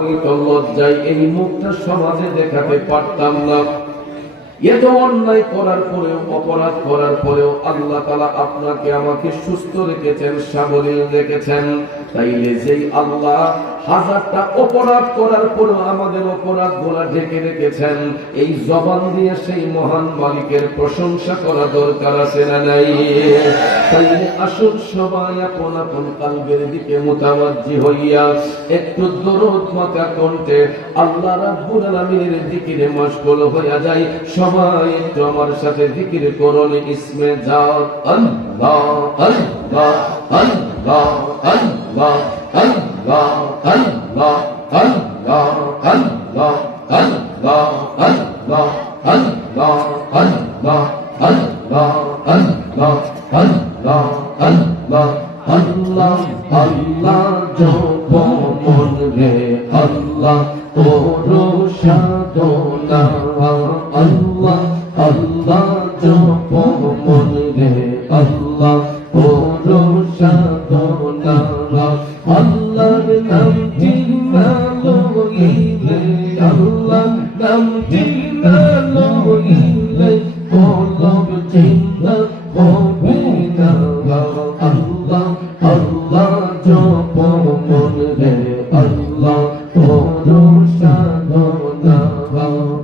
ওই তো লজ্জায় এই মুখটা সমাজে দেখাতে পারতাম না। এত অন্যায় করার পরেও, অপরাধ করার পরেও আল্লাহ তাআলা আপনাকে আমাকে সুস্থ রেখেছেন, সাবলীল রেখেছেন। তাইলে যেই আল্লাহ হাজারটা অপরাধ করার পরেও আমাদের অপরাধগুলো ঢেকে রেখেছেন, এই জবান দিয়ে সেই মহান মালিকের প্রশংসা করা দরকার আছে না নাই? তাইলে আসুন সবাই আপন আপন কলবের দিকে মুতাওয়াজ্জি হইয়া একটু দরুদ মাখা কণ্ঠে আল্লাহ রাব্বুল আলামিনের জিকিরে মশগুল হইয়া যায়। সবাই একটু আমার সাথে জিকির করুন, ইসমে জাত আল্লাহ আল্লাহ আল্লাহ আল্লাহ আল্লাহ আল্লাহ আল্লাহ আল্লাহ আল্লাহ আল্লাহ আল্লাহ আল্লাহ আল্লাহ আল্লাহ আল্লাহ আল্লাহ আল্লাহ আল্লাহ জপমন রে আল্লাহ তোরো সাধনা আল্লাহ আল্লাহ জপমন রে আল্লাহ তোরো সাধনা আল্লাহর নামটি না লইলে আল্লাহর নামটি না লইলে কলব চিন্তা হবে না আল্লাহ আল্লাহ জপমন রে আল্লাহ তোরো সাধনা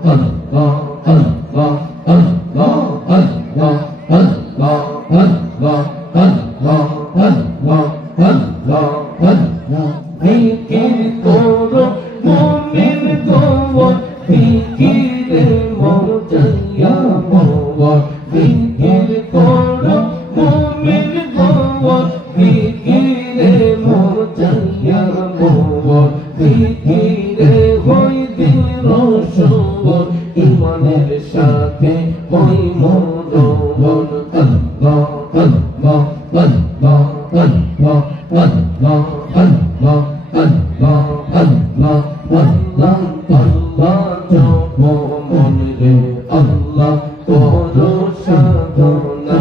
আল্লাহ আল্লাহ আল্লাহ আল্লাহ আল্লাহ আল্লাহ আল্লাহ আল্লাহ আল্লাহ আল্লাহ জিকির করো মুমিন গোয়া জিকিরে মজাইয়া মোয়া জিকির করো মুমিন গোয়া জিকিরে মজাইয়া মোয়া জিকিরে হই দিল রোশন ইমানের সাথে হই মনোবল আল্লাহ আল্লাহ আল্লাহ আল্লাহ আল্লাহ আল্লাহ আল্লাহ আল্লাহ আল্লাহ আল্লাহ জপমন রে আল্লাহ তোরো সাধনা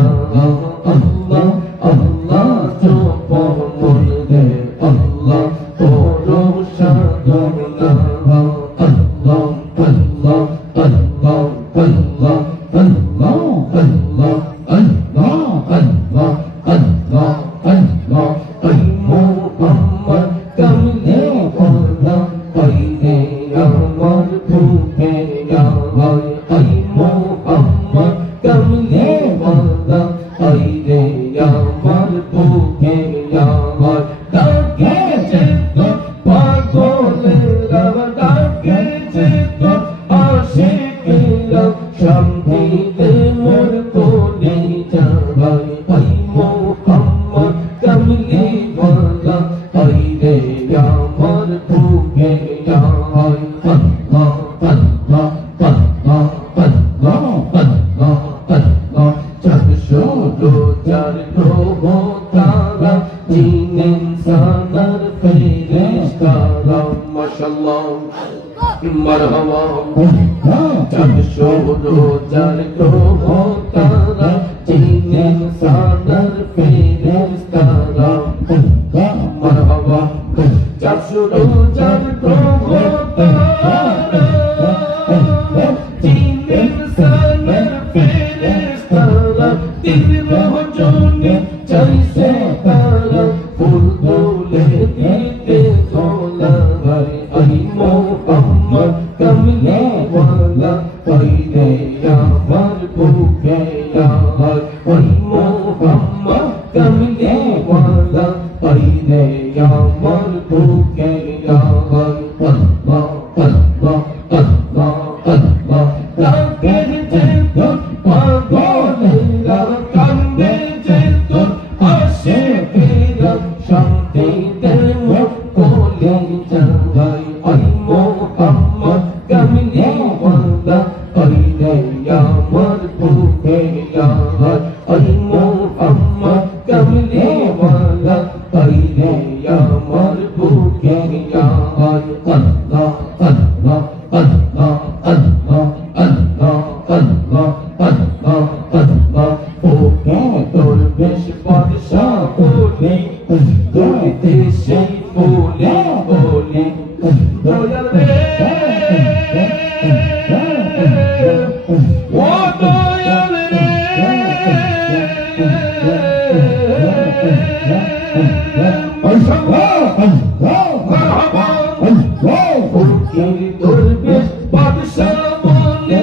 আল্লাহ আল্লাহ জপমন রে আল্লাহ তোরো সাধনা আল্লাহ আল্লাহ আল্লাহ আল্লাহ আল্লাহ আল্লাহ আল্লাহ আল্লাহ আল্লাহ আল্লাহ আই মোহাম্মদ কামলে ওয়ালা আইনে আমার বুকে আয় আই মোহাম্মদ কামলে ওয়ালা আইনে আমার বুকে আয় ডাকেছে তো পাগলেরা ডাকেছে তো আশিকেরা শান্তিতে মোর কোলে যায় আই মোহাম্মদ কামলে ওয়ালা আইনে আমার বুকে আয় আল্লাহ আল্লাহ আল্লাহ আল্লাহ আল্লাহ আল্লাহ চারশো রোজার গ্রহ তারা জিন ইনসানের ফেরেশতারা মাশাআল্লাহ মারহাবা চারশো রোজার গ্রহ তারা জিন ইনসানের ফেরেশতারা মারহাবা চারশো রোজার গ্রহ তারা জিন ইনসানের ফেরেশতারা তিন রজনী চাইছে তারা ফুল তোলে দিতে তোলা ভাই আই মোহাম্মদ কামলে ওয়ালা আইনে আমার বুকে আয় আই মোহাম্মদ কামলে ওয়ালা আইনে আমার বুকে আয় আল্লাহ আল্লাহ আল্লাহ আল্লাহ ডাকের যে তোর পাগলেরা কান্দে যে তোর আশিকেরা শান্তিতে মোর কোলে যায় আই মোহাম্মদ কামলে ওয়ালা আইনে আমার বুকে আয় আই মোহাম্মদ কামলে ওয়ালা আইনে আমার বুকে আয় আল্লাহ আল্লাহ আল্লাহ আল্লাহ আল্লাহ আল্লাহ আল্লাহ আল্লাহ ওকে তোর বেশ বর্ষা হলে দুইতে সেই ফুলে বলে দয়াল রে ও দয়াল রে দরবেশ বাদশা বলে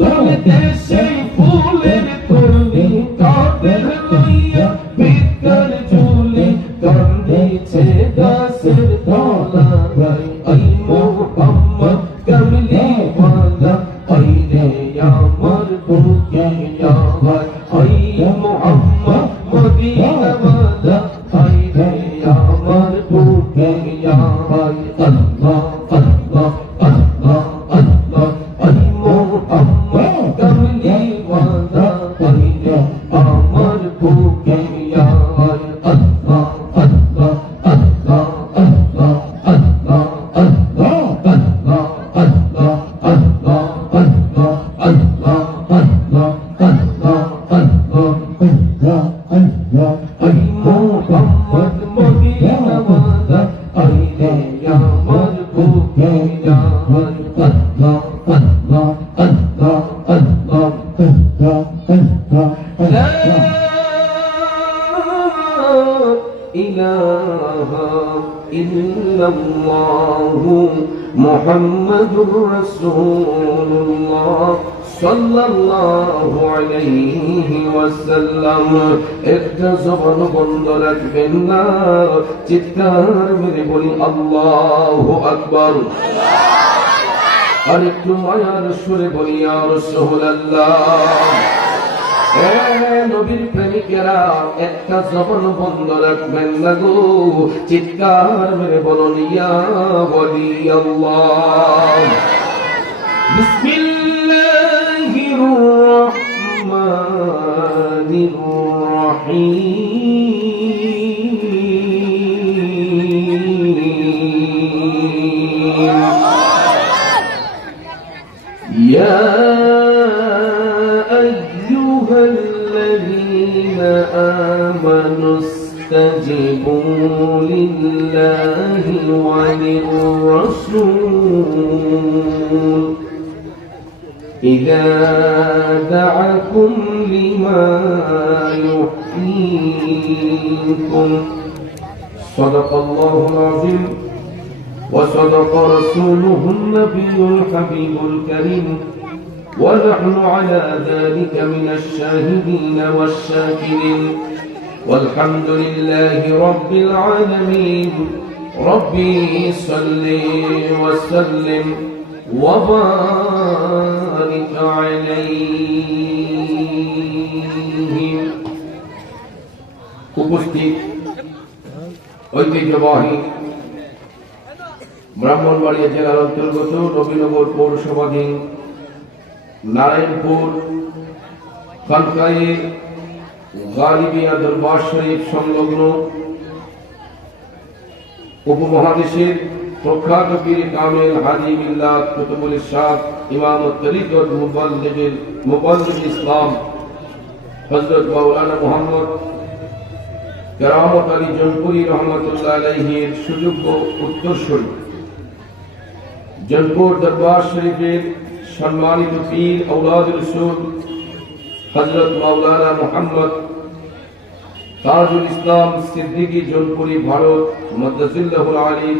দলে সেই ফুলের কলি কাদের লইয়া বিকার চুলে কান্দিছে গাছের তলায় আই মোহাম্মদ কামলি ওয়ালা আই রে আমার বুকে আয় আই মোহাম্মদ মদিনা ওয়ালা আই রে আমার বুকে আয় আল্লাহ আল্লাহ আল্লাহ আল্লাহ আই মোহাম্মদ কামলি ওয়ালা আই রে আমার বুকে আয় আল্লাহ আল্লাহ আল্লাহ আল্লাহ আল্লাহ আল্লাহ আল্লাহ আল্লাহ আল্লাহ আল্লাহ আল্লাহ আল্লাহ আল্লাহ আল্লাহ আল্লাহ আই মোহাম্মদ মদিনা ওয়ালা আই রে আমার বুকে আয় আল্লাহ আল্লাহ আল্লাহ আল্লাহ আল্লাহ লা ইলাহা ইল্লাল্লাহু মুহাম্মাদুর রাসূলুল্লাহ সাল্লাল্লাহু আলাইহি ওয়াসাল্লাম একটা জবান বন্ধ রাখবেন না চিৎকার মেরে বলি আল্লাহু আকবার আর একটু মায়ার সুরে বলি ইয়া রাসূলুল্লাহ নবীর প্রেমিকেরা একটা জবান বন্ধ রাখবেন না গো চিৎকার মেরে বলুন ইয়া ওয়ালি আল্লাহ বিসমিল্লাহির রহমানির রহিম ইয়া الذين آمنوا استجيبوا لله وللرسول إذا دعاكم لما يحييكم صدق الله العظيم وصدق رسوله النبي الحبيب الكريم ونحن على ذلك من الشاهدين والشاكرين والحمد لله رب العالمين ربي صل وسلم وبارك عليه উপস্থিত ঐতিহ্যবাহী ব্রাহ্মণবাড়িয়া জেলার অন্তর্গত নবীনগর পৌরসভাধীন নারায়ণপুর খানকায়ে গালিবিয়া দরবার শরীফ সংলগ্ন উপমহাদেশের প্রখ্যাত পীর কামেল হাজী মিল্লাত কুতুবুল ইরশাদ ইমাম তরিকত মুবাল্লিগ ইসলাম হযরত মাওলানা মুহাম্মদ কেরামত আলী জনপুরি রহমাতুল্লাহ আলাইহির সুযোগ্য উত্তরসূরি জনপুর দরবার শরীফের সম্মানিত পীর আওলাদ রাসূল হযরত মাওলানা মুহাম্মদ তাজুল ইসলাম সিদ্দিকী জনপুরি ভারত মাদ্দাজিল্লাহুল আলী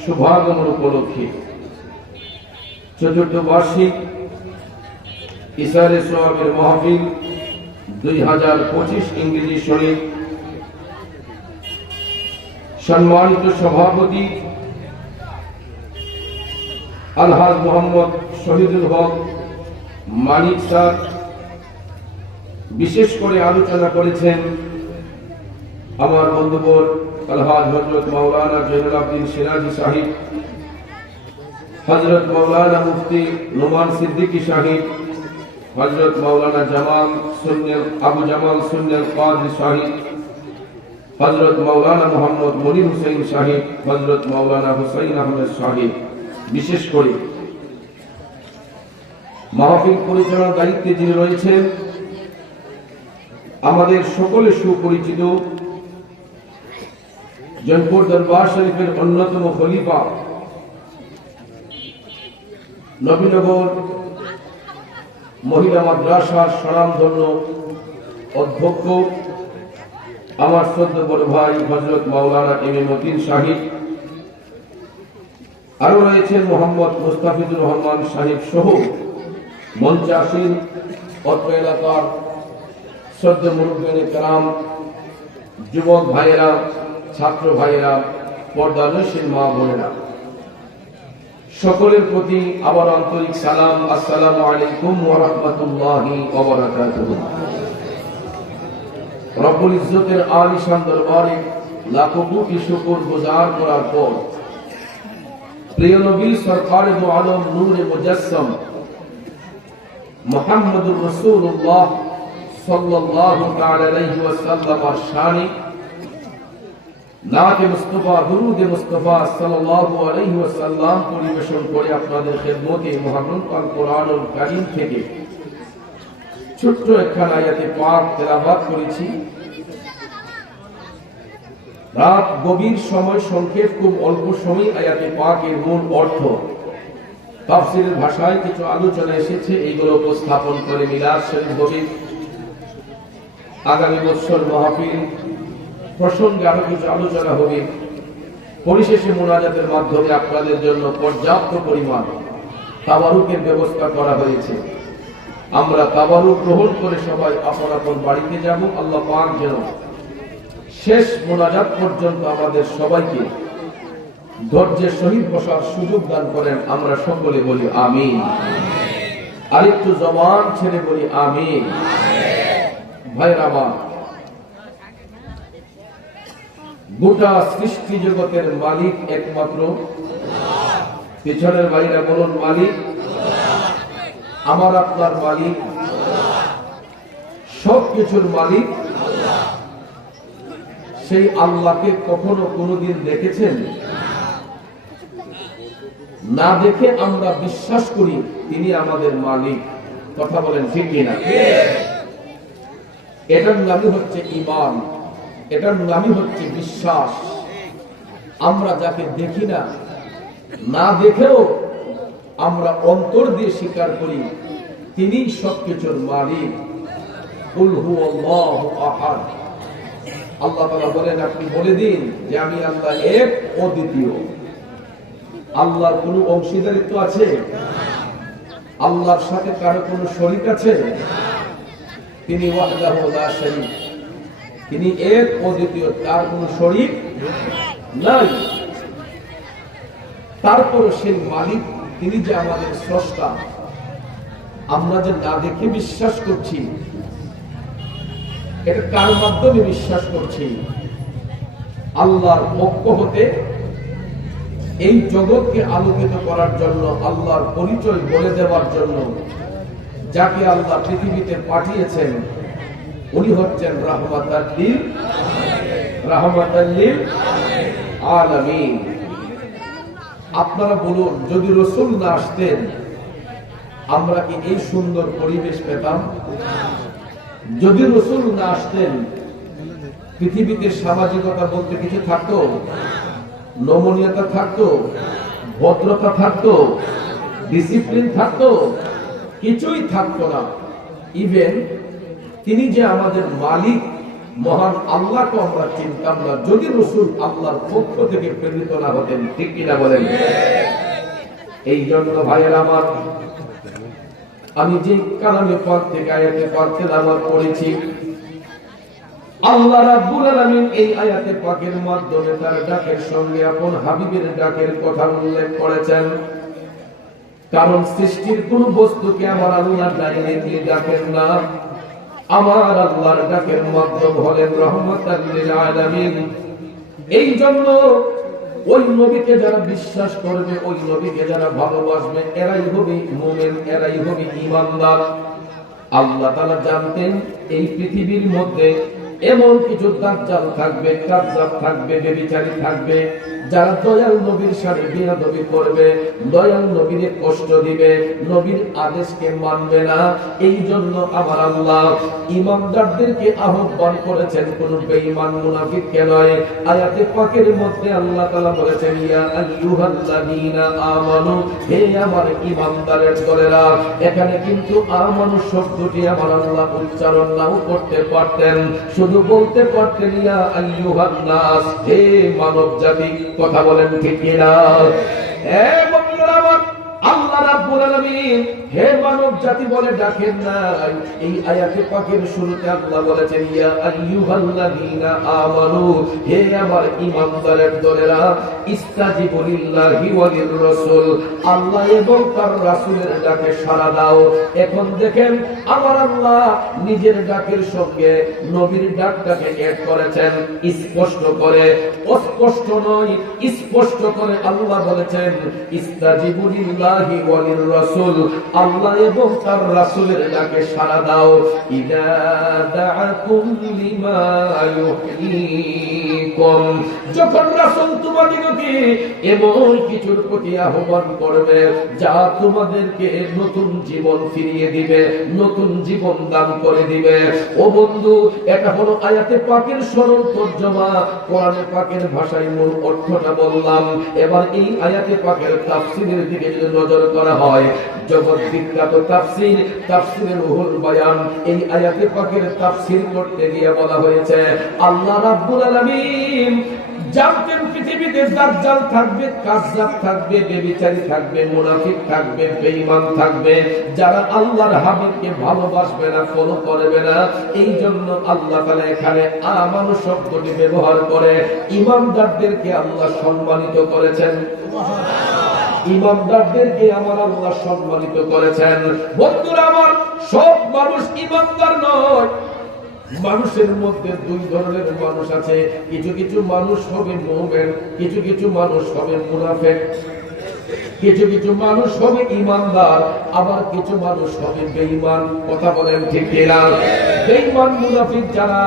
শুভাগমন উপলক্ষে চতুর্থ বার্ষিক ইসারে সোয়াবের মাহফিল 2025 ইংরেজি শরীফ সম্মানিত সভাপতি আলহাজ মোহাম্মদ শহীদুল হক মানিক স্যার বিশেষ করে আলোচনা করেছেন আমার বন্ধুবর আলহাজ হযরত মাওলানা জয়নুল আবদিন সিরাজি সাহেব হযরত মাওলানা মুফতি নোমান সিদ্দিকী সাহেব হযরত মাওলানা জামাল সুন্নাত আবু জামাল সুন্নাত কাদরি সাহেব হযরত মাওলানা মোহাম্মদ মনির হোসেন সাহেব হযরত মাওলানা হুসাইন আহমেদ সাহেব বিশেষ করে মাহফিল পরিচালনার দায়িত্বে যিনি রয়েছেন আমাদের সকলে সুপরিচিত জনপুর দরবার শরীফের অন্যতম খলিফা নবীনগর মহিলা মাদ্রাসার স্বনামধন্য অধ্যক্ষ আমার শ্রদ্ধ বড় ভাই হযরত মাওলানা এম এ মতিন সাহিব, আরো রয়েছেন মোহাম্মদ মুস্তাফিজুর রহমান সাহিব সহ মঞ্চে আসীন অত্র এলাকার শ্রদ্ধ মুরব্বিয়ানে কেরাম, যুবক ভাইয়েরা, ছাত্র ভাইয়েরা, পর্দানশীল মা বোনেরা, সকলের প্রতি আবার আন্তরিক সালাম। আসসালামু আলাইকুম ওয়া রাহমাতুল্লাহি ওয়া বারাকাতুহু। রব্বুল ইজ্জতের আলিশান দরবারে লাখো কোটি শুকর গুজার করার পর প্রিয় নবী সরকারে দু আলম নূরে মুজাসসাম মুহাম্মদুর রাসূলুল্লাহ সাল্লাল্লাহু তাআলা আলাইহি ওয়াসাল্লামের শানে নাতে মুস্তাফা দুরুদে মুস্তাফা সাল্লাল্লাহু আলাইহি ওয়াসাল্লাম পরিবেশন করে আপনাদের খেদমতে মহাগ্রন্থ আল কোরআনুল কারীম থেকে ছোট্ট একখানা আয়াতে পাক তেলাওয়াত করেছি। রাত গভীর সময় সংক্ষেপ, খুব অল্প সময় আয়াতে পাকের মূল অর্থ তাফসীরের ভাষায় কিছু আলোচনা এসেছে, এইগুলো উপস্থাপন করে মিলাদ শরীফ হবে। আগামী বছর মাহফিল প্রসঙ্গে আরো কিছু আলোচনা হবে। পরিশেষে মুনাজাতের মাধ্যমে আপনাদের জন্য পর্যাপ্ত পরিমাণ তাবারুকের ব্যবস্থা করা হয়েছে। আমরা তাবারুক গ্রহণ করে সবাই আপন আপন বাড়িতে যাব। আল্লাহ পাক যেন শেষ মুনাজাত পর্যন্ত আমাদের সবাইকে ধৈর্যের সহিত বসার সুযোগ দান করেন। আমরা সকলে বলি আমিন। আরেকটু জবান ছেড়ে বলি আমিন। ভাইরা আমার, গোটা সৃষ্টি জগতের মালিক একমাত্র পিছনের ভাইরা বলুন মালিক। আমার আপনার মালিক, সবকিছুর মালিক সেই আল্লাহকে কখনো কোনোদিন দেখেছেন? না দেখে আমরা বিশ্বাস করি তিনি আমাদের মালিক। কথা বলেন ঠিক কিনা? এটার নামই হচ্ছে ঈমান, এটার নামই হচ্ছে বিশ্বাস। আমরা যাকে দেখি না, না দেখেও আমরা অন্তর দিয়ে স্বীকার করি তিনি সবকিছুর মালিক। কুল হুয়াল্লাহু আহাদ। আল্লাহ তাআলা বলেন, আপনি বলে দিন যে আমি আল্লাহ এক ও দ্বিতীয়। আল্লাহর কোনো অংশীদারিত্ব আছে? আল্লাহর সাথে কারো কোনো শরীক আছে? তিনি ওয়াহদাহু লা শারীক, তিনি এক ও দ্বিতীয়, তার কোনো শরীক নাই। তারপর সেই মালিক, তিনি যে আমাদের স্রষ্টা, আমরা যে না দেখে বিশ্বাস করছি, এটা কার মাধ্যমে বিশ্বাস করছি? আল্লাহর পক্ষ হতে এই জগৎকে আলোকিত করার জন্য, আল্লাহর পরিচয় বলে দেওয়ার জন্য যাকে আল্লাহ পৃথিবীতে পাঠিয়েছেন, উনি হচ্ছেন রাহমাতাল লিল আলামিন। আপনারা বলুন, যদি রাসূল না আসতেন আমরা কি এই সুন্দর পরিবেশ পেতাম? যদি রাসূল না আসতেন পৃথিবীতে সামাজিকতা বলতে কিছু থাকতো? নমনীয়তা থাকতো? ভদ্রতা থাকতো? ডিসিপ্লিন থাকতো? কিছুই থাকতো না। ইভেন তিনি যে আমাদের মালিক, মহান আল্লাহকে আমরা চিনতাম না যদি রাসূল আল্লাহর পক্ষ থেকে প্রেরিত না হতেন। ঠিক কিনা বলেন? এই জন্য ভাইয়েরা আমার, আমি যে কালামে পাক থেকে আয়াতে পাক তেলাওয়াত করেছি, আল্লাহ রাব্বুল আলামিন এই আয়াতে পাকের মাধ্যমে তার ডাকের সঙ্গে আপন হাবিবের ডাকের কথা উল্লেখ করেছেন। কারণ সৃষ্টির কোন বস্তুকে আমার আল্লাহ ডাইরেক্টলি ডাকেন না, আমার আল্লাহর ডাকের মাধ্যম হলেন রাহমাতাল লিল আলামিন। এই জন্য ওই নবীকে যারা বিশ্বাস করবে, ওই নবীকে যারা ভালোবাসবে, এরাই হবে মুমিন, এরাই হবে ঈমানদার। আল্লাহ তাআলা জানতেন এই পৃথিবীর মধ্যে এমন কিছু দাজ্জাল থাকবে, কাযযাব থাকবে, ব্যভিচারী থাকবে, যারা দয়াল নবীর সাথে বিয়াদবি করবে, দয়াল নবীর কষ্ট দিবে, নবীর আদেশকে মানবে না। এই জন্য আমার আল্লাহ ঈমানদারদেরকে আহ্বান করেছেন, কোন বেঈমান মুনাফিককে নয়। আয়াতে পাকের মধ্যে আল্লাহ তাআলা বলেছেন, ইয়া আইয়ুহাল্লাযীনা আমানু, হে আমার ঈমানদারের দলেরা। এখানে কিন্তু আমানু শব্দটি আমার আল্লাহ উচ্চারণ নাও করতে পারতেন, শুধু বলতে পারতেন ইয়া আইয়ুহান নাস, হে মানব জাতি। কথা বলেন ঠিক কিনা? হে বন্ধুরা আমার, আল্লাহ রাব্বুল আলামিন হে মানব জাতি বলে ডাকেন নাই। এই আয়াতে পাকের শুরুতে আল্লাহ বলেছেন, ইয়া আইয়ুহাল্লাযীনা আমানু, হে আমার ঈমানদারের দলেরা, ইস্তাজিবু লিল্লাহি ওয়া লির রাসূল, আল্লাহ এবং তার রাসূলের ডাকে সাড়া দাও। এখন দেখেন আমার আল্লাহ নিজের ডাকের সঙ্গে নবীর ডাকটাকে এড করেছেন, স্পষ্ট করে, অস্পষ্ট নয়, স্পষ্ট করে আল্লাহ বলেছেন, ইস্তাজিবু লিল্লাহি ওয়া লির রাসূল, আল্লাহ এবং তার রাসূলের ডাকে সাড়া দাও। ইযা দাআকুম লিমা ইউহয়িকুম, যখন রাসূল তোমাদেরকে এমন কিছুর প্রতি আহ্বান করবে যা তোমাদেরকে নতুন জীবন ফিরিয়ে দিবে, নতুন জীবন দান করে দিবে। ও বন্ধু, এটা হলো আয়াতে পাকের সরল তরজমা, কোরআনে পাকের ভাষায় মূল অর্থটা বললাম। এবার এই আয়াতে পাকের তাফসীরের দিকে যদি নজর করা হয়, জগৎ বিখ্যাত তাফসীর, তাফসীরে রুহুল বায়ান, এই আয়াতে পাকের তাফসীর করতে গিয়ে বলা হয়েছে, আল্লাহ রাব্বুল আলামিন জানতেন পৃথিবীতে দাজ্জাল থাকবে, কাযযাব থাকবে, ব্যভিচারী থাকবে, মুনাফিক থাকবে, বেঈমান থাকবে, যারা আল্লাহর হাবিবকে ভালোবাসবে না, ফলো করবে না। এই জন্য আল্লাহ তাআলা এখানে আমানু শব্দটি ব্যবহার করে ঈমানদারদেরকে আল্লাহ সম্মানিত করেছেন। ঈমানদারদেরকে আমার আল্লাহ সম্মানিত করেছেন। বন্ধুরা আমার, সব মানুষ ঈমানদার নয়। মানুষের মধ্যে দুই ধরনের মানুষ আছে, কিছু কিছু মানুষ হবে মুমিন, কিছু কিছু মানুষ হবে মুনাফিক, কিছু কিছু মানুষ হবে ঈমানদার, আবার কিছু মানুষ হবে বেঈমান। কথা বলেন ঠিক কিনা? বেঈমান মুনাফিক যারা,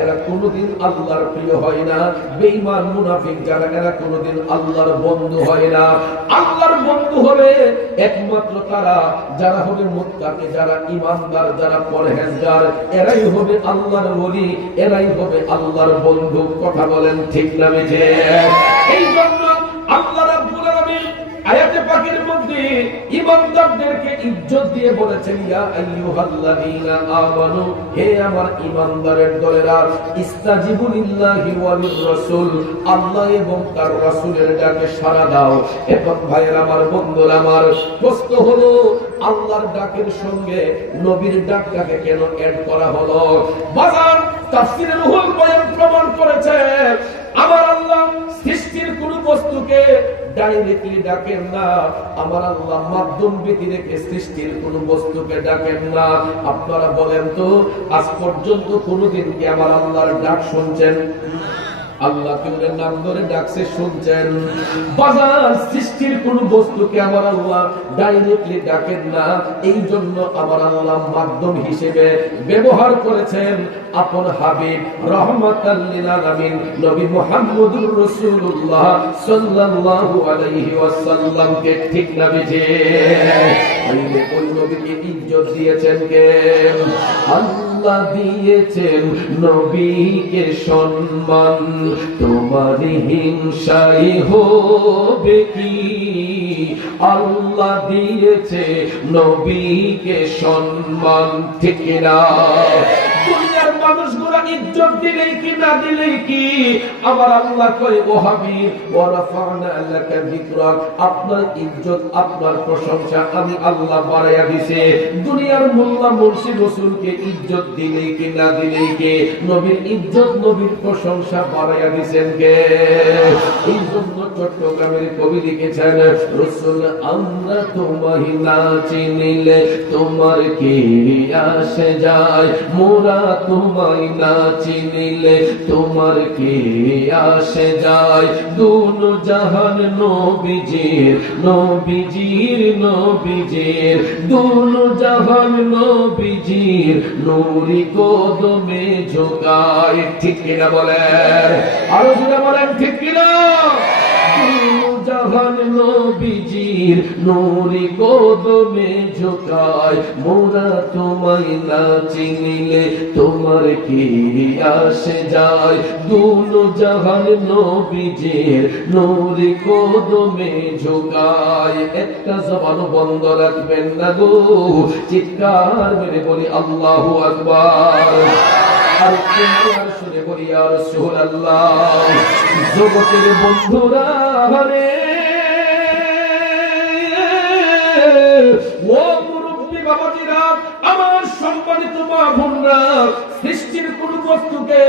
এরা কোনোদিন আল্লাহর প্রিয় হয় না। বেঈমান মুনাফিক যারা, এরা কোনোদিন আল্লাহর বন্ধু হয় না। আল্লাহর বন্ধু হবে একমাত্র তারা যারা হবে মুত্তাকি, যারা ঈমানদার, যারা পরহেজগার, এরাই হবে আল্লাহর ওলি, এরাই হবে আল্লাহর বন্ধু। কথা বলেন ঠিক না বেজে? এই জন্য আল্লাহ রাব্বুল আলামিন আয়াতে পাকের মধ্যে ঈমানদারদেরকে ইজ্জত দিয়ে বলেছেন, ইয়া আইয়ুহাল্লাযীনা আমানু, হে আমার ঈমানদারের দলেরা, ইস্তাজিবু লিল্লাহি ওয়া লির রাসূল, আল্লাহ এবং তার রাসূলের ডাকে সাড়া দাও। এখন ভাইয়েরা আমার, বন্ধুরা আমার, প্রশ্ন হলো আল্লাহর ডাকের সঙ্গে নবীর ডাকটাকে কেন এড করা হলো? বাজার তাফসীরে রুহুল বায়ান প্রমাণ করেছে, আমার আল্লাহ সৃষ্টির কোন বস্তুকে ডাইরেক্টলি ডাকেন না, আমার আল্লাহ মাধ্যম ব্যতি রেখে সৃষ্টির কোন বস্তুকে ডাকেন না। আপনারা বলেন তো, আজ পর্যন্ত কোনদিন কি আমার আল্লাহর ডাক শুনছেন? আল্লাহ কেউরের নাম ধরে ডাকছে শুনছেন? বাজার সৃষ্টির কোন বস্তুকে আমার আল্লাহ ডাইরেক্টলি ডাকেন না। এই জন্য আমার আল্লাহ মাধ্যম হিসেবে ব্যবহার করেছেন আপন হাবিব রাহমাতাল লিল আলামিন নবী মুহাম্মদুর রাসূলুল্লাহ সাল্লাল্লাহু আলাইহি ওয়াসাল্লামকে। ঠিক না বিজে? ওই নবীকে ইজ্জত দিয়েছেন কে? আল্লাহ দিয়েছেন নবীকে সম্মান, তোমারই হিংসাই হবে কি? আল্লাহ দিয়েছে নবীকে সম্মান। ঠিক না? দুনিয়ার মানুষগুলা ইজ্জত দিলেই কি না দিলেই কি, আবার আল্লাহ কয়, ও হাবিব ওয়া রাফা'না লাকা যিকরাক, আপনার ইজ্জত, আপনার প্রশংসা আমি আল্লাহ বাড়াইয়া দিয়েছি। দুনিয়ার মোল্লা মুর্শিদ রাসূলকে ইজ্জত দিলেই কি না দিলেই কি, নবীর ইজ্জত, নবীর প্রশংসা বাড়াইয়া দিয়েছেন কে? এই জন্য চট্টগ্রামের কবি লিখেছেন, রসুল আমরা তোমায় না চিনিলে তোমার কি আসে যায়, মোরা তোমায় না চিনিলে তোমার কি আসে যায়। দুনো জাহান নবীজির নবীজির নবীজির, দুনো জাহান নবীজির নূরি কদমে ঝোঁকায়। ঠিক কিনা বলেন, আরো জোরে বলেন ঠিক কিনা। দুনো জাহান নবীজির নূরি কদমে ঝোঁকায়, মোরা তোমায় না চিনিলে তোমার কি আসে যায়। দুনো জাহান নবীজির নূরি কদমে ঝোঁকায়। একটা জবান বন্ধ রাখবেন না গো, চিৎকার মেরে বলি আল্লাহু আকবার। আর শুনে বলি ইয়া রাসূলুল্লাহ। জগতের বন্ধুরা রে, ও মুরব্বী বাবাজিরা, আমার সম্মানিত মা বোনরা, সৃষ্টির কোন বস্তুকে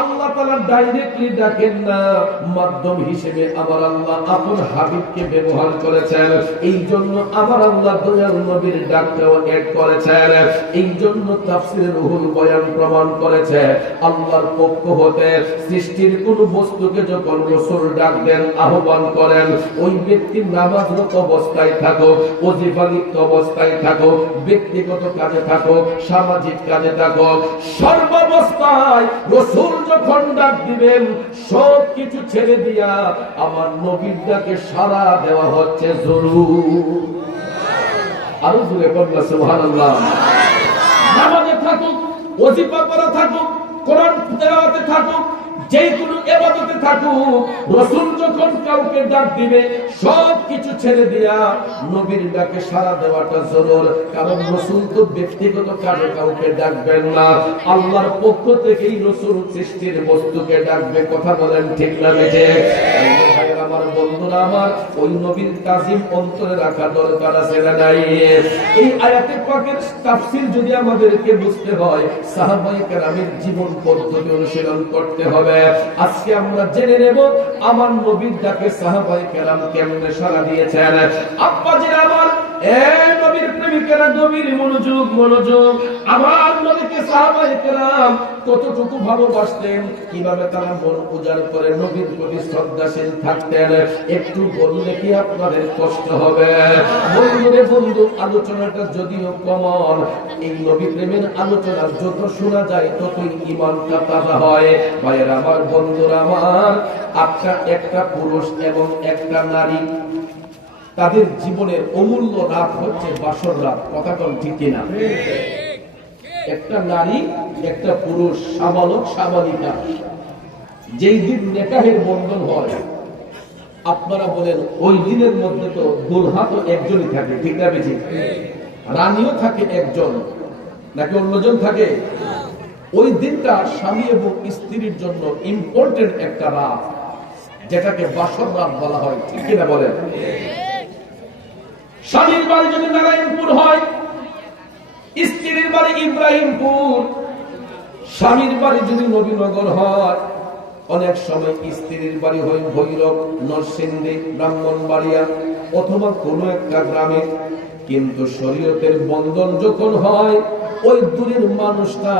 আল্লাহ তাআলা ডাইরেক্টলি ডাকেন না, মাধ্যম হিসেবে আমার আল্লাহ আপন হাবিবকে ব্যবহার করেছেন। এই জন্য আমার আল্লাহ দয়াল নবীর ডাকটাও এড করেছেন। এই জন্য তাফসীরে রুহুল বয়ান প্রমাণ করেছে, আল্লাহর পক্ষ হতে সৃষ্টির কোন বস্তুকে যখন রাসূল ডাক দেন, আহ্বান করেন, ওই ব্যক্তি নামাজরত অবস্থায় থাকো, ওজিফা লিপ্ত অবস্থায় থাকো, ব্যক্তিগত কাজে থাকো, সামাজিক কাজে থাকো, সর্বাবস্থায় রাসূল যখন ডাক দিবেন সব কিছু ছেড়ে দিয়া আমার নবীর ডাকে সাড়া দেওয়া হচ্ছে জরুর। আরো জোরে বলবেন সুবহানাল্লাহ। নামাজে থাকুক, ওজিফা করা থাকুক, কোরআন তেলাওয়াতে থাকুক, যে কোনো ইবাদতে থাকুক, রাসূল যখন কাউকে ডাক দিবে সব কিছু ছেড়ে দিয়া নবীর ডাকে সাড়া দেওয়াটা জরুর। কারণ রাসূল তো ব্যক্তিগত কাজে কাউকে ডাকবেন না, আল্লাহর পক্ষ থেকেই রাসূল সৃষ্টির বস্তুকে ডাকবে। কথা বলেন ঠিক না বেঠিক? আমার বন্ধুরা আমার, ওই নবীর তাজিম অন্তরে রাখা দরকার আছে না নাই? এই আয়াতে পাকের তাফসীর যদি আমাদেরকে বুঝতে হয়, সাহাবায়ে কেরামের জীবন পদ্ধতি অনুশীলন করতে হবে। আজকে আমরা জেনে নেব আমার নবীর ডাকে সাহাবায়ে কেরাম কেমনে সাড়া দিয়েছেন। আব্বাজিরা আমার, নবীর প্রেমিকেরা, নবীর মনোযোগ মনোযোগ। আমার নবীকে সাহাবায়ে কেরাম কতটুকু ভালোবাসতেন, কিভাবে তারা মন উজাড় করে নবীর প্রতি শ্রদ্ধাশীল থাকতেন, একটু বললে কি আপনাদের কষ্ট হবে? বন্ধুরে বন্ধু, আলোচনাটা যদিও কমন, এই নবী প্রেমের আলোচনা যত শোনা যায় ততই ঈমানটা তাজা হয়। ভাইয়েরা আমার, বন্ধুরা আমার, একটা পুরুষ এবং একটা নারী, তাদের জীবনের অমূল্য রাত হচ্ছে বাসর রাত। কথা বল ঠিক কিনা? একটা নারী, একটা পুরুষ, সাবালক সাবালিকা, যেই দিন নেকাহের বন্ধন হয়, আপনারা বলেন ওই দিনের মধ্যে তো দুলহা তো একজনই থাকে, ঠিক না বেশি? রানীও থাকে একজন, নাকি অন্যজন থাকে? ওই দিনটা স্বামী এবং স্ত্রীর জন্য ইম্পর্টেন্ট একটা রাত, যেটাকে বাসর রাত বলা হয়, ঠিক কিনা বলেন? স্বামীর বাড়ি যদি নারায়ণপুর হয়, স্ত্রীর বাড়ি ইব্রাহিমপুর, স্বামীর বাড়ি যদি নবীনগর হয়, অনেক সময় স্ত্রীর বাড়ি হয় ভৈরব, নরসিংদী, ব্রাহ্মণবাড়িয়া অথবা কোনো একটা গ্রামে। কিন্তু শরীয়তের বন্ধন যখন হয়, ওই দূরের মানুষটা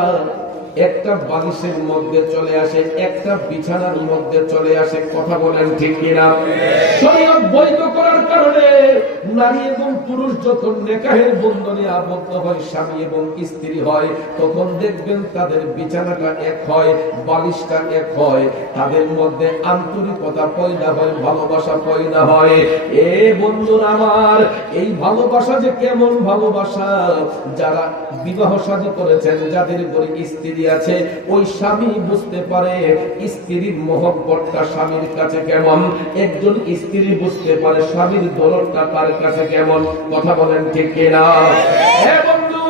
একটা বালিশের মধ্যে চলে আসে, একটা বিছানার মধ্যে চলে আসে। কথা বলেন ঠিক কিনা? শরীয়ত বৈধ করার কারণে নারী এবং পুরুষ যখন নেকাহের বন্ধনে আবদ্ধ হয়, স্বামী এবং স্ত্রী হয়, তখন দেখবেন তাদের বিছানাটা এক হয়, বালিশটা এক হয়, তাদের মধ্যে আন্তরিকতা পয়দা হয়, ভালোবাসা পয়দা হয়। এ বন্ধুরা আমার, এই ভালোবাসা যে কেমন ভালোবাসা, যারা বিবাহ শাদী করেছেন, যাদের ঘরে স্ত্রী আছে, ওই স্বামী বুঝতে পারে স্ত্রীর মহব্বতটা স্বামীর কাছে কেমন, একজন স্ত্রী বুঝতে পারে স্বামীর দরদটা তার কাছে কেমন। কথা বলেন ঠিক কিনা? হ্যাঁ বন্ধু,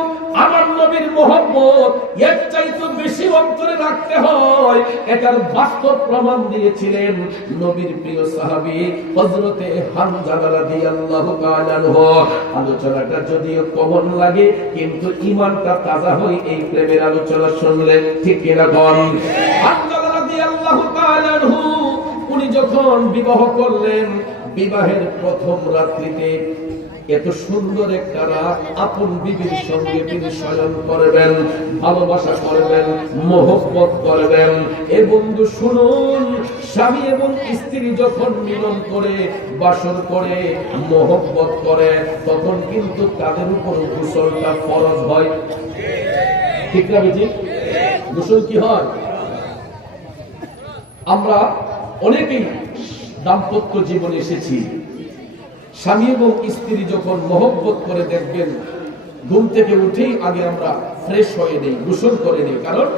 আমার নবীর মহব্বত এর চাইতে বেশি অন্তরে রাখতে হয়, এটার বাস্তব প্রমাণ দিয়েছিলেন নবীর প্রিয় সাহাবী হযরতে হামজা রাদিয়াল্লাহু তাআলা আনহু। আলোচনাটা যদিও কমন লাগে, কিন্তু ঈমানটা তাজা হয় এই প্রেমের আলোচনা শুনলে, ঠিক কিনা বল? হামজা রাদিয়াল্লাহু তাআলা আনহু উনি যখন বিবাহ করলেন, বিবাহের প্রথম রাত্রিতে এত সুন্দর একটা রাত আপন বিবির সঙ্গে তিনি শয়ন করবেন, ভালোবাসা করবেন, মহব্বত করবেন। এ বন্ধু শুনুন, স্বামী এবং স্ত্রী যখন মিলন করে, বাসর করে, মহব্বত করে, তখন কিন্তু তাদের উপর গোসলটা ফরজ হয়। ঠিক না বেজি? গোসল কি হয়? আমরা অনেকেই দাম্পত্য জীবনে এসেছি, স্বামী এবং স্ত্রী যখন মহব্বত করে দেখবেন, ঘুম থেকে উঠেই আগে আমরা ফ্রেশ হয়ে নেই, গোসল করে নেই, কারণ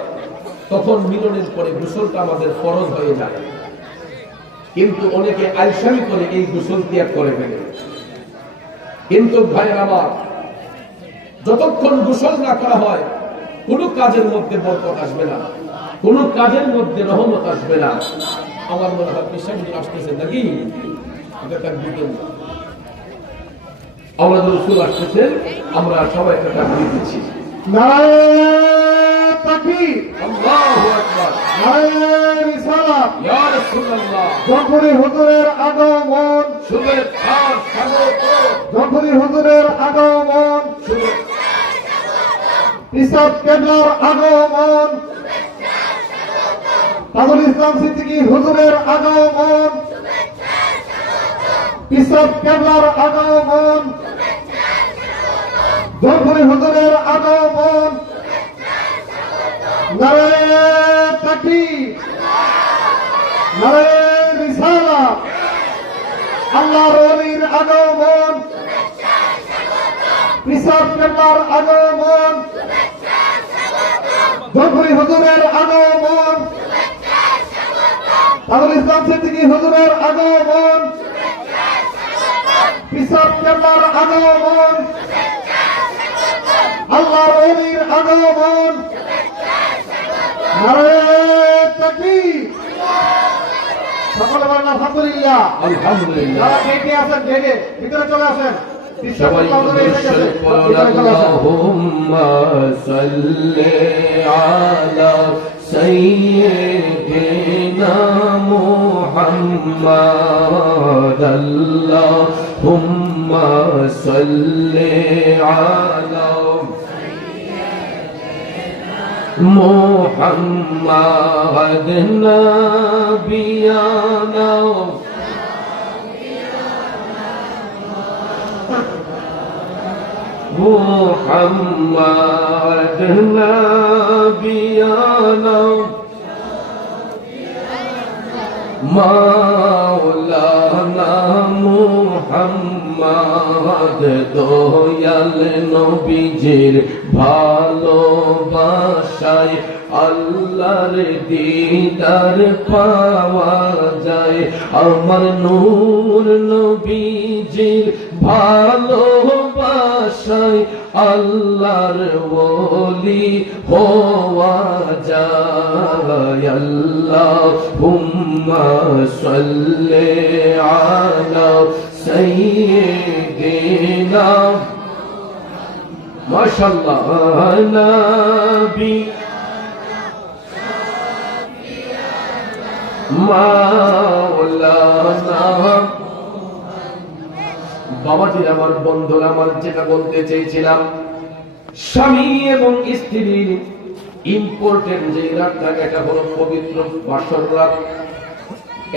তখন মিলনের পরে গোসলটা আমাদের ফরজ হয়ে যায়। কিন্তু অনেকে আলসামি করে এই গোসল ত্যাগ করে ফেলে। কিন্তু ভাইয়ের আমার, যতক্ষণ গোসল না করা হয় কোনো কাজের মধ্যে বরকত আসবে না, কোনো কাজের মধ্যে রহমত আসবে না। আমার মনে হয় পেশাগুলো আসতেছে নাকি? আমাদের রসুল আসতেছেন, আমরা সবাই একটা তাকবীর দিচ্ছি। নারায়ে তাকবীর, আল্লাহু আকবার, নারায়ে রিসালাত। ইয়া রাসূলুল্লাহ, যখনই হুজুরের আগমন, শুভেচ্ছা স্বাগত, যখনই হুজুরের আগমন, ইসাব কেবলার আগমন, তাজুল ইসলাম সিদ্দিকী হুজুরের আগমন, ইসাব কেবলার আগমন, যখনই হুজুরের আগমন, নারায়ে তাকবীর, নারায়ে রিসালাত। আল্লাহর ওলির আগমন, ইসাব কেবলার আগমন, যখনই হুজুরের আগমন, তাজুল ইসলাম সিদ্দিকী হুজুরের আগমন, ইসাব কেবলার আগমন, আল্লাহর ওলির আগমন, নারায়ে তাকবীর। সকলে বলেন আলহামদুলিল্লাহ। আলহামদুলিল্লাহ। যারা ডেকে আছেন ডেকে ভিতরে চলে আসেন। সবাই দরুদ পড়ুন, আল্লাহুম্মা সাল্লি আলা সাইয়্যিদিনা মুহাম্মাদ, আল্লাহুম্মা সাল্লি আলা মুহাম্মাদ নাবিয়ানা মুহাম্মাদ নাবিয়ানা মাওলানা মুহাম্মাদ, দয়াল নবীজির ভালোবাসায় আল্লাহর দিদার পাওয়া যায়। আমার নূর নবীজির ভালোবাসায় আল্লাহর ওলি হওয়া যায়। আল্লাহুম্মা সাল্লি আলা সাইয়্যিদিনা, মাশাআল্লাহ, নবী মাওলানা। বাবাজির আমার, বন্ধুরা আমার, যেটা বলতে চেয়েছিলাম, স্বামী এবং স্ত্রীর ইম্পর্টেন্ট যে রাতটা, এটা হলো পবিত্র বাসর রাত।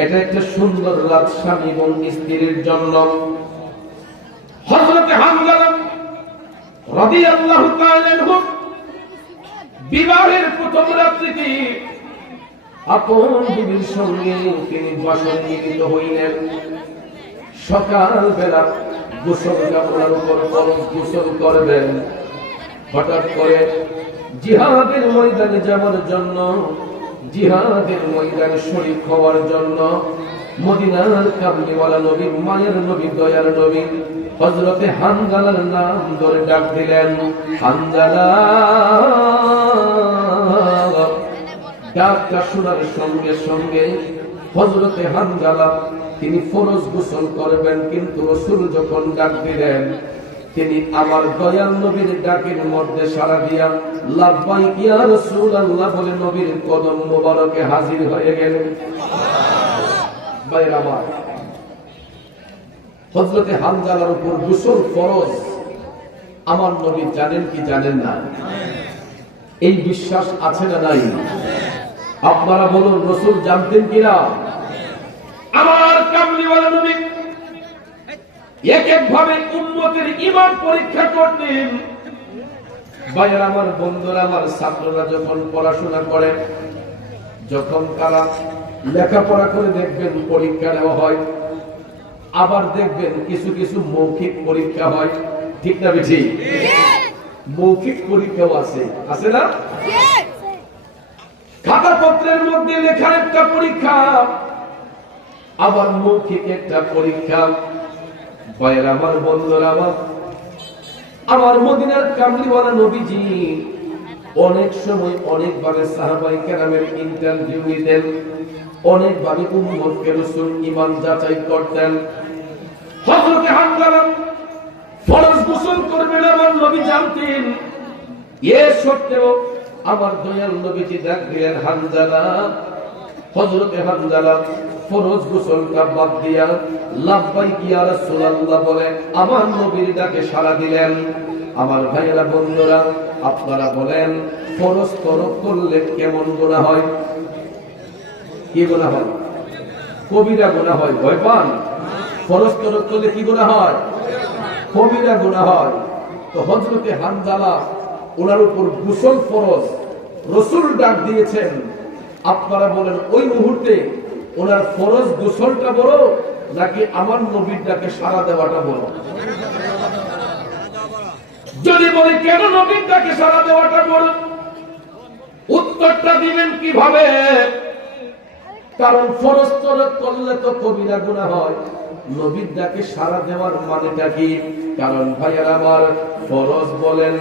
এটা একটা সুন্দর রাত স্বামী এবং স্ত্রীর জন্য। হযরত হামজালা রাদিয়াল্লাহু তাআলা আনহু বিবাহের প্রথম রাত্রিতে আপন বিবির সঙ্গে তিনি বাসরে মিলিত হইলেন। সকাল বেলা গোসল কাপড়ের উপর ফরজ গোসল করবেন। হঠাৎ করে জিহাদের ময়দানে যাওয়ার জন্য, জিহাদের ময়দানে শরীক হওয়ার জন্য মদিনার কামলিওয়ালা নবী, মায়ের নবী, দয়ার নবী হযরতে হানজালার নাম ধরে ডাক দিলেন। হানজালা। ডাকটা শোনার সঙ্গে সঙ্গে হযরতে হানজালা তিনি ফরজ গোসল করবেন, কিন্তু রাসূল যখন ডাক দিলেন, তিনি আমার দয়াল নবীর ডাকের মধ্যে সাড়া দিয়া লাব্বাইক ইয়া রাসূলুল্লাহ বলে নবীর কদম মোবারকে হাজির হয়ে গেলেন। ভাইরা আমার, হযরতে হানজালার উপর গোসল ফরজ আমার নবী জানেন কি জানেন না? এই বিশ্বাস আছে না নাই? আপনারা বলুন, রাসূল জানতেন কিনা? আমার কামলিওয়ালা নবী এক এক ভাবে উম্মতের ঈমান পরীক্ষা করতেন। ভাইরা আমার, বন্ধুরা আমার, ছাত্ররা যখন পড়াশোনা করে, যখন তারা লেখাপড়া করে, দেখবেন পরীক্ষা নেওয়া হয়, আবার দেখবেন কিছু কিছু মৌখিক পরীক্ষা হয়, ঠিক না বেশি? মৌখিক পরীক্ষাও আছে না? খাতাপত্রের মধ্যে লেখার একটা পরীক্ষা, আবার মৌখিক একটা পরীক্ষা। ভাইরা আমার, বন্ধুরা আমার মদিনার কামলিওয়ালা নবীজি অনেক সময় অনেকভাবে সাহাবায়ে কেরামের ইন্টারভিউ নিতেন, অনেকভাবে উম্মতকে রাসূল ঈমান যাচাই করতেন। হযরতে হানজালা ফরজ গোসল করবেন আমার নবী জানতেন। এ সত্ত্বেও আমার দয়াল নবীজি ডাক দিলেন, হানজালা। হযরতে হানজালা ফরজ গোসলটা বাদ দিয়া লাব্বাইক ইয়া রাসূলুল্লাহ বলে আমার নবীর ডাকে সাড়া দিলেন। আমার ভাইয়েরা, বন্ধুরা, আপনারা বলেন, ফরজ তরক করলে কেমন গুনাহ হয়? কি গুনাহ হয়? কবিরা গুনাহ হয়। ভয় পান? ফরজ তরক করলে কি গুনাহ হয়? কবিরা গুনাহ হয়। তো হযরতে হানজালা, ওনার উপর গোসল ফরজ, রাসূল ডাক দিয়েছেন। আপনারা বলেন, ওই মুহূর্তে ওনার ফরজ গোসলটা বড় নাকি আমার নবীর ডাকে সাড়া দেওয়াটা বড়? যদি বলি কেন নবীর ডাকে সাড়া দেওয়াটা বড়, উত্তরটা দিবেন কিভাবে? কারণ ফরজ তরক করলে তো কবিরা গুনাহ হয়, নবীর ডাকে সাড়া দেওয়ার মানেটা কি? কারণ ভাইয়ার আমার, ফরজ বলেন,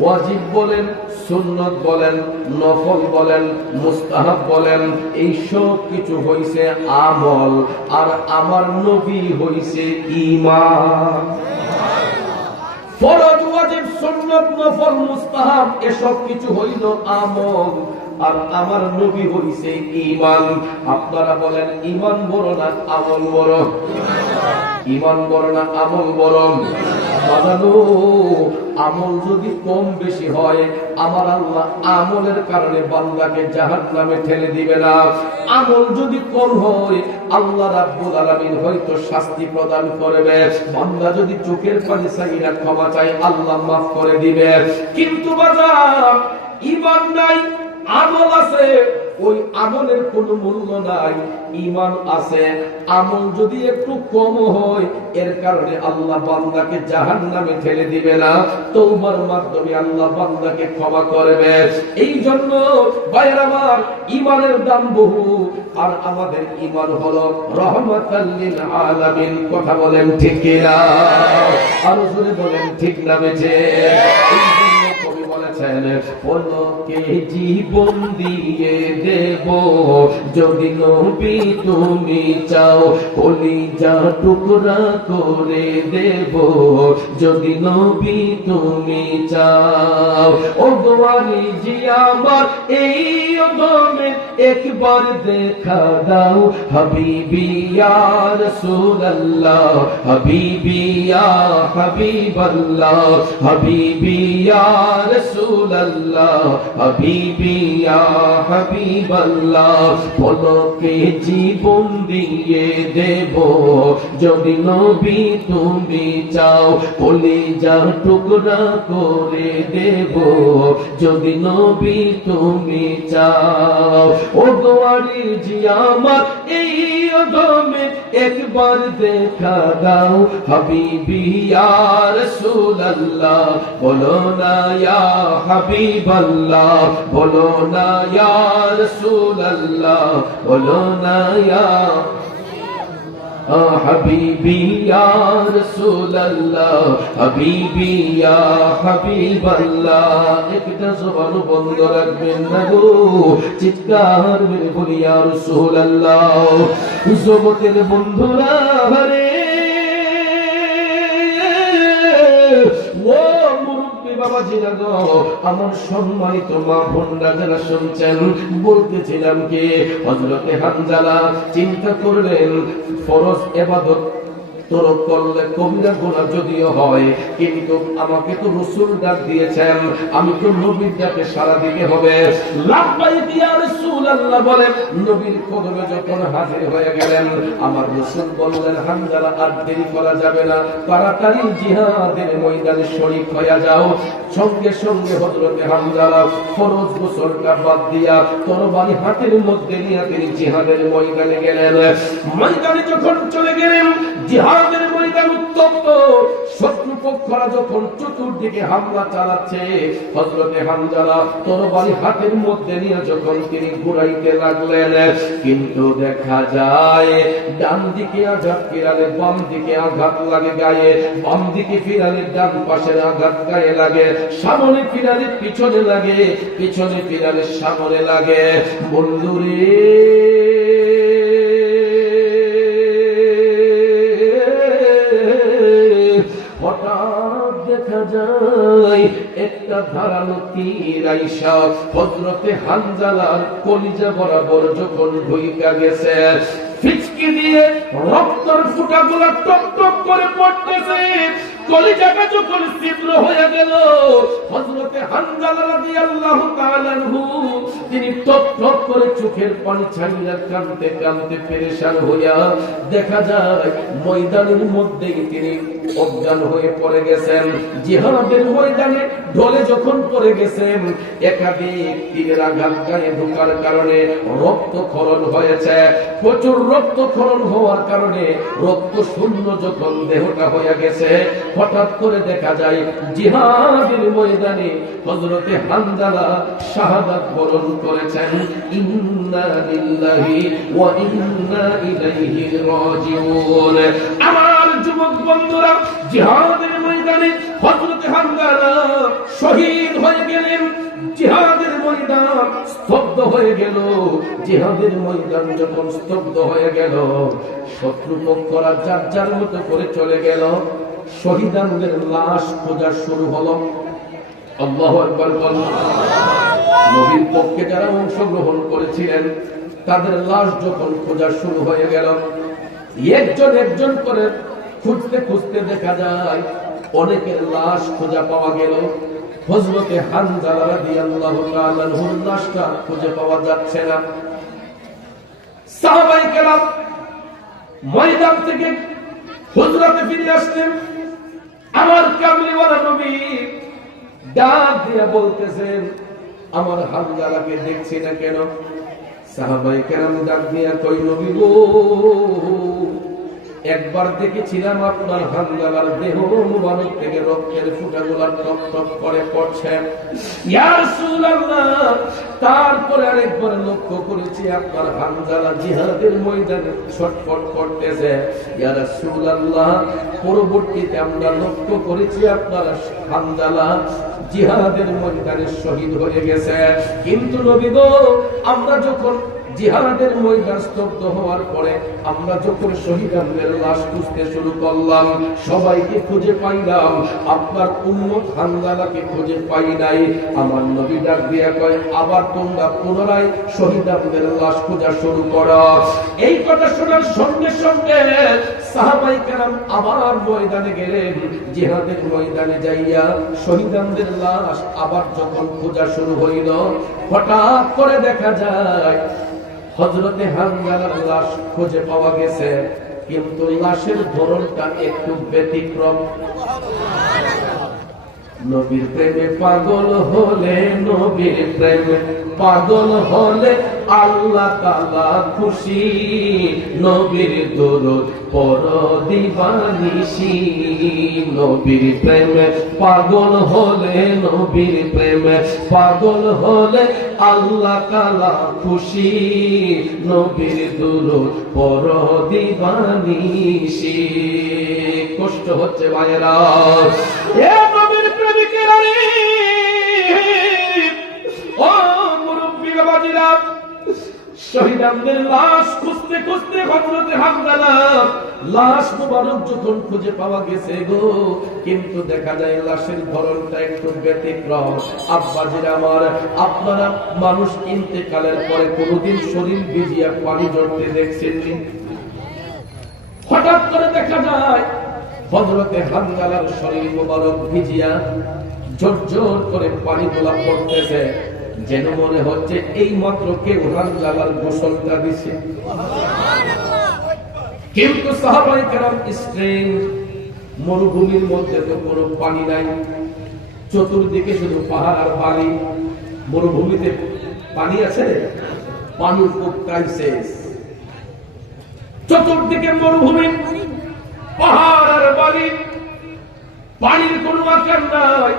ওয়াজিব বলেন, সুন্নত বলেন, নফল বলেন, মুস্তাহাব বলেন, এই সব কিছু হইছে আমল, আর আমার নবী হইছে ঈমান। ফরজ, ওয়াজিব, সুন্নত, নফল, মুস্তাহাব এসব কিছু হইল আমল, আর আমার নবী হইছে ঈমান। আপনারা বলেন, ঈমান বড় না আমল বড়? ঈমান বড় না আমল বড়? বাজানো, আমল যদি কম বেশি হয়, আমার আল্লাহ আমলের কারণে বান্দাকে জাহান্নামে ঠেলে দিবে না। আমল যদি কম হয়, আল্লাহ রাব্বুল আলামিন হয়তো শাস্তি প্রদান করবে। বান্দা যদি চোখের পানি চাইরা ক্ষমা চায়, আল্লাহ মাফ করে দিবে। কিন্তু বাজার, ঈমান নাই, আমল আছে, ওই আমলের কোনো মূল্য নাই। ঈমান আছে, আমল যদি একটু কম হয়, এর কারণে আল্লাহ বান্দাকে জাহান্নামে ঠেলে দিবে না, তওবার মাধ্যমে আল্লাহ বান্দাকে ক্ষমা করবে। এই জন্য ভাইরা আমার, ঈমানের দাম বহু, আর আমাদের ঈমান হলো রহমাতাল লিল আলামিন। কথা বলেন ঠিক কিনা? আরো জোরে বলেন ঠিক না বেজে? এই জন্য কবি বলেছেন, পলকে জীবন দিয়ে দেব যদি নবী তুমি চাও, কলিজা টুকরা করে দেব যদি নবী তুমি চাও। ও গোয়ারি জি আমার, এই ওদমে একবার দেখা দাও, হাবিবি ইয়া রাসূলুল্লাহ, হাবিবি ইয়া হাবিবাল্লাহ, হাবিবি ইয়া রাসূলুল্লাহ, হাবিবি ইয়া হাবিবাল্লাহ। পলকে জীবন দিয়ে দেব যদি নবী তুমি চাও, কলিজা টুকরা করে দেব যদি নবী তুমি চাও। ও গোয়ারি জি আমার, এই ওদমে একবার দেখা দাও, হাবিবি ইয়া রাসূলুল্লাহ, বলো না ইয়া হাবিবাল্লাহ, বলো না ইয়া রাসূলুল্লাহ, বলো না ইয়া হাবিবি ইয়া রাসূলুল্লাহ, হাবিবি ইয়া হাবিবাল্লাহ। একটা জবান বন্ধ রাখবেন না গো, চিৎকার মেরে বলি ইয়া রাসূলুল্লাহ। জগতের বন্ধুরা রে, ও মুরব্বি বাবাজিরা গো, আমার সম্মানিত মা বোনরা যারা শুনছেন, বলতেছিলাম কি হযরতে হানজালা চিন্তা করলেন ফরজ ইবাদত তরক করলে কবিরা গুনাহ যদিও হয়, কিন্তু আমাকে তো রাসূল ডাক দিয়েছেন, আমি তো নবীর ডাকে সাড়া দিতে হবে। লাব্বাইক ইয়া রাসূলুল্লাহ বলেন নবীর কদমে যখন হাজির হয়ে গেলেন, আমার রাসূল বললেন হানজালা আর দেরি করা যাবে না, তাড়াতাড়ি জিহাদের ময়দানে শরীক হয়ে যাও। সঙ্গে সঙ্গে হযরতে হানজালা ফরজ গোসলটা বাদ দিয়া তরবারি হাতের মধ্যে নিয়ে তিনি জিহাদের ময়দানে গেলেন। ময়দানে যখন চলে গেলেন, জিহাদের ময়দান উত্তপ্ত, শত্রুপক্ষরা যখন চতুর্দিকে হামলা চালাচ্ছে, হযরতে হানজালা তরবারি হাতের মধ্যে নিয়ে যখন তিনি ঘুরাইতে লাগলেন, কিন্তু দেখা যায় ডান দিকে আঘাত ফিরালে বাম দিকে আঘাত লাগে গায়ে, বাম দিকে ফিরালে ডান পাশের আঘাত গায়ে লাগে, সামনে ফিরালে পিছনে লাগে, পিছনে ফিরালে সামনে লাগে। বন্ধুরে হঠাৎ দেখা যায় একটা ধারালো তীর আইসা হযরতে হানজালার কলিজা বরাবর যখন ঢুইকা গেছে, ফিচকি দিয়ে রক্তের ফুটাগুলো টপ টপ করে পড়তেছে, কলিজাটা যখন ছিদ্র হয়ে গেল, হযরতে হানজালা রাদিয়াল্লাহু তাআলা আনহু তিনি টপ টপ করে চোখের পানি ছাড়িয়া কাঁদতে কাঁদতে পেরেশান হইয়া দেখা যায় ময়দানের মধ্যেই তিনি অজ্ঞান হয়ে পড়ে গেছেন। জিহাদের ময়দানে ঢলে যখন পড়ে গেছেন, একাধিক তীরের আঘাত গায়ে ঢোকার কারণে রক্তক্ষরণ হয়েছে। প্রচুর রক্তক্ষরণ হওয়ার কারণে রক্ত শূন্য যখন দেহটা হয়ে গেছে, হঠাৎ করে দেখা যায় জিহাদের ময়দানে হযরতে হানজালা শাহাদাত বরণ করেছেন। ইন্না লিল্লাহি ওয়া ইন্না ইলাইহি রাজিউন। আমার যুবক বন্ধুরা, জিহাদের ময়দানে হযরতে হানজালা শহীদ হয়ে গেলেন। জিহাদের ময়দান স্তব্ধ হয়ে গেল। জিহাদের ময়দান যখন স্তব্ধ হয়ে গেল, শত্রুপক্ষরা যার যার মতো করে চলে গেল। শহীদানদের লাশ খোঁজা শুরু হলো। আল্লাহু আকবার বলুন। নবীর পক্ষে যারা অংশগ্রহণ করেছিলেন তাদের লাশ যখন খোঁজা শুরু হয়ে গেল, একজন একজন করে খুঁজতে খুঁজতে দেখা যায় অনেকের লাশ খোঁজা পাওয়া গেল। হযরতে হানজালা রাদিয়াল্লাহু তাআলা আনহুর লাশটা খুঁজে পাওয়া যাচ্ছে না। সাহাবায়ে কেরাম ময়দান থেকে হুজরাতে ফিরে আসলেন। আমার কামলিওয়ালা নবী ডাক দিয়ে বলতেছেন, আমার হানজালাকে দেখছি না কেন? সাহাবায়ে কেরাম ডাক দিয়ে কই, নবী গো, একবার দেখেছিলাম আপনার হানজালার দেহ মুবারক থেকে রক্তের ফোঁটাগুলো টপ টপ করে পড়ছে। ইয়া রাসূলুল্লাহ, তারপরে আরেকবার লক্ষ্য করেছি আপনার হানজালা জিহাদের ময়দানে ছটফট করতেছে। ইয়া রাসূলুল্লাহ, পরবর্তীতে আমরা লক্ষ্য করেছি আপনার হানজালা জিহাদের ময়দানে শহীদ হয়ে গেছে। কিন্তু নবী গো, আমরা যখন জিহাদের ময়দান স্তব্ধ হওয়ার পরে আমরা যখন শহীদদের লাশ খুঁজতে শুরু করলাম, সবাইকে খুঁজে পাইলাম, আপনার উম্মত হানজালাকে খুঁজে পাই নাই। আমার নবী ডাক দিয়া কয়, আবার তোমরা পুনরায় শহীদদের লাশ খোঁজা শুরু করো। এই কথা শোনার সঙ্গে সঙ্গে সাহাবায়ে কেরাম আবার ময়দানে গেলেন। জিহাদের ময়দানে যাইয়া শহীদদের লাশ আবার যখন খোঁজা শুরু হইল, হঠাৎ করে দেখা যায় হযরতে হানজালার লাশ খুঁজে পাওয়া গেছে, কিন্তু লাশের ধরনটা একটু ব্যতিক্রম। নবীর প্রেমে পাগল হলে, নবীর প্রেমে পাগল হলে আল্লাহ তাআলা খুশি। নবীর দরুদ পড়ো দিবানিশি। নবীর প্রেমে পাগল হলে, নবীর প্রেমে পাগল হলে আল্লাহ তাআলা খুশি। নবীর দরুদ পড়ো দিবানিশি। কষ্ট হচ্ছে ভাইরা, এ নবীর প্রেমিকেরা রে, ও মুরব্বি বাবাজিরা, শহীদদের লাশ খুঁজতে খুঁজতে হযরতে হানজালা লাশ মোবারক যখন খুঁজে পাওয়া গেছে গো, কিন্তু দেখা যায় লাশের ধরনটা একটু ব্যতিক্রম। আব্বাজিরা আমার, আপনারা মানুষ ইন্তেকালের পরে কোনদিন শরীর ভিজিয়া পানি ঝরতে দেখছেননি? হঠাৎ করে দেখা যায় হযরতে হানজালার শরীর মোবারক ভিজিয়া ঝরঝর করে পানি গোলা পড়তেছে, যেন মনে হচ্ছে এই মাত্র কেউ হানজালার গোসলটা দিছে। কিন্তু সাহাবায়ে কেরাম স্ট্রেঞ্জ, মরুভূমির মধ্যে তো কোনো পানি নাই, চতুর্দিকে শুধু পাহাড় আর বালি। মরুভূমিতে পানি আছে? পানি খুব ক্রাইসিস। চতুর্দিকে মরুভূমি, পাহাড় আর বালি, পানির কোনো আকার নাই।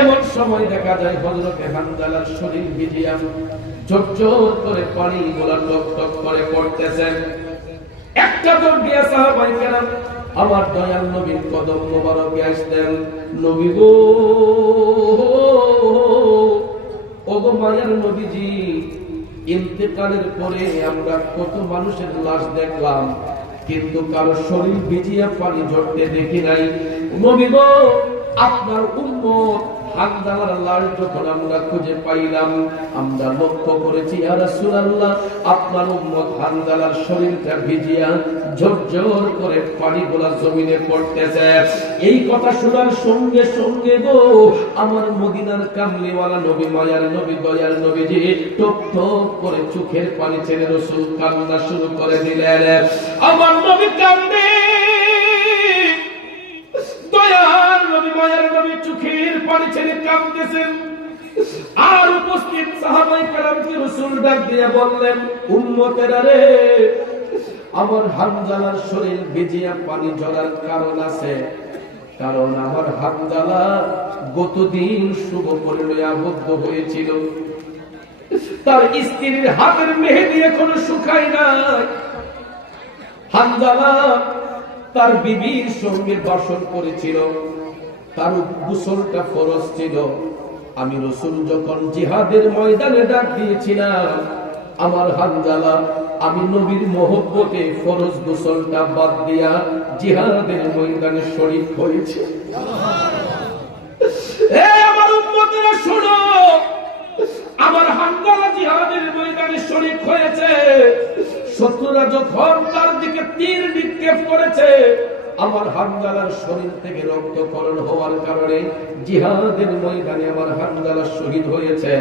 এমন সময় দেখা যায় হযরতে হানজালার শরীর ভিজিয়া ঝরঝর করে পানি গোলা টক টক করে পড়তেছেন। একটা দৌড় দিয়া সাহাবায়ে কেরাম আমার দয়াল নবীর কদম মোবারকে আসতেন। নবী গো, ওগো মায়ার নবীজি, ইন্তেকালের পরে আমরা কত মানুষের লাশ দেখলাম, কিন্তু কারো শরীর ভিজিয়া পানি ঝরতে দেখি নাই। নবী গো, আপনার উম্মত হানজালার লাশ যখন আমরা খুঁজে পাইলাম, আমরা লক্ষ্য করেছি ইয়া রাসূলুল্লাহ, আপনার উম্মত হানজালার শরীরটা ভিজিয়া ঝরঝর করে পানিগুলা জমিনে পড়তেছে। এই কথা শোনার সঙ্গে সঙ্গে গো, আমার মদিনার কামলিওয়ালা নবী, মায়ার নবী, দয়ার নবীজি টপ টপ করে চোখের পানি ছেড়ে রাসূল কান্না শুরু করে দিলেন। আমার নবী কান্দে, দয়ার নবী, মায়ার নবী চোখের পানি ছেড়ে কাঁদতেছেন। আর উপস্থিত সাহাবায়ে কেরামকে রাসূল ডাক দিয়ে বললেন, উম্মতেরা রে, আমার হানজালার শরীর ভিজিয়া পানি ঝরার কারণ আছে। কারণ আমার হানজালা গতদিন শুভ পরিণয়ে আবদ্ধ হয়েছিল, তার স্ত্রীর হাতের মেহেদি এখনো শুকায় নাই। হানজালা তার বিবির সঙ্গে বাসন করেছিল, তার গোসলটা ফরজ ছিল। আমি রাসূল যখন জিহাদের ময়দানে ডাক দিয়েছিলাম, আমার হানজালা আমি নবীর মহব্বতে ফরজ গোসলটা বাদ দিয়া জিহাদের ময়দানে শরীক হয়েছে। আমার উম্মতেরা শোনো, আমার হানজালা জিহাদের ময়দানে শরীক হয়েছে। শত্রুরা যখন তার দিকে তীর নিক্ষেপ করেছে, আমার হানজালার শরীর থেকে রক্তক্ষরণ হওয়ার কারণে জিহাদের ময়দানে আমার হানজালা শহীদ হয়েছে,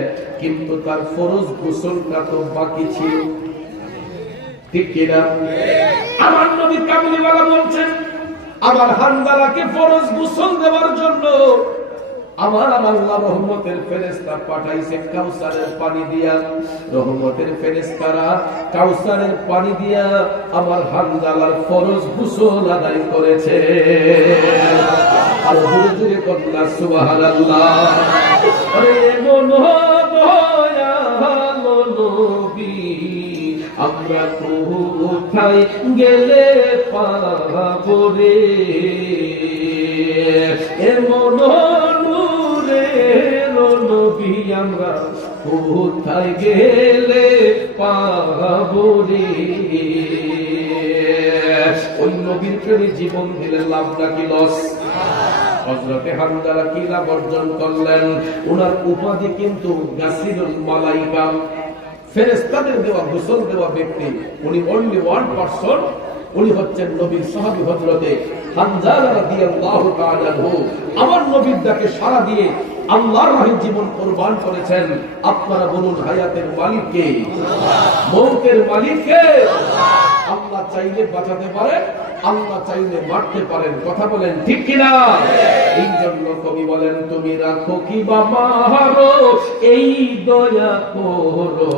কিন্তু তার ফরজ গোসলটা তো বাকি ছিল। ঠিক কিনা? আমার নবী কামলিওয়ালা বলছেন, আমার হানজালাকে ফরজ গোসল দেওয়ার জন্য আমার আল্লাহ রহমতের ফেরেশতা পাঠাইছে কাউসারের পানি দিয়া। রহমতের ফেরেশতারা কাউসারের পানি দিয়া আমার হানজালার ফরজ গোসল আদায় করেছে। আর জোরে জোরে বলনা সুবহানাল্লাহ। আরে দয়াল নবী, আমরা কোথায় গেলে পাবো রে এমন নবী, আমরা কোথায় গেলে পাবো রে? ওই নবীর প্রেমে জীবন দিলে লাভ নাকি লস? হযরতে হানজালা কি লাভ অর্জন করলেন? ওনার উপাধি কিন্তু গাসিলুল মালাইকা, ফেরেশতাদের দেওয়া গোসল দেওয়া ব্যক্তি। উনি অনলি ওয়ান পারসন, উনি হচ্ছেন নবীর সাহাবী হযরতে হানজালা রাদিয়াল্লাহু তাআলা আনহু। আমার নবীর ডাকে সাড়া দিয়ে আল্লাহর রাহে জীবন কুরবান করেছেন। আপনারা বলুন, হায়াতের মালিক কে? মৌতের মালিক কে? আল্লাহ চাইলে বাঁচাতে পারেন, আল্লাহ চাইলে মারতে পারেন। কথা বলেন ঠিক কিনা? এই জন্য কবি বলেন, তুমি রাখো কি বাবা হারো, এই দয়া করো,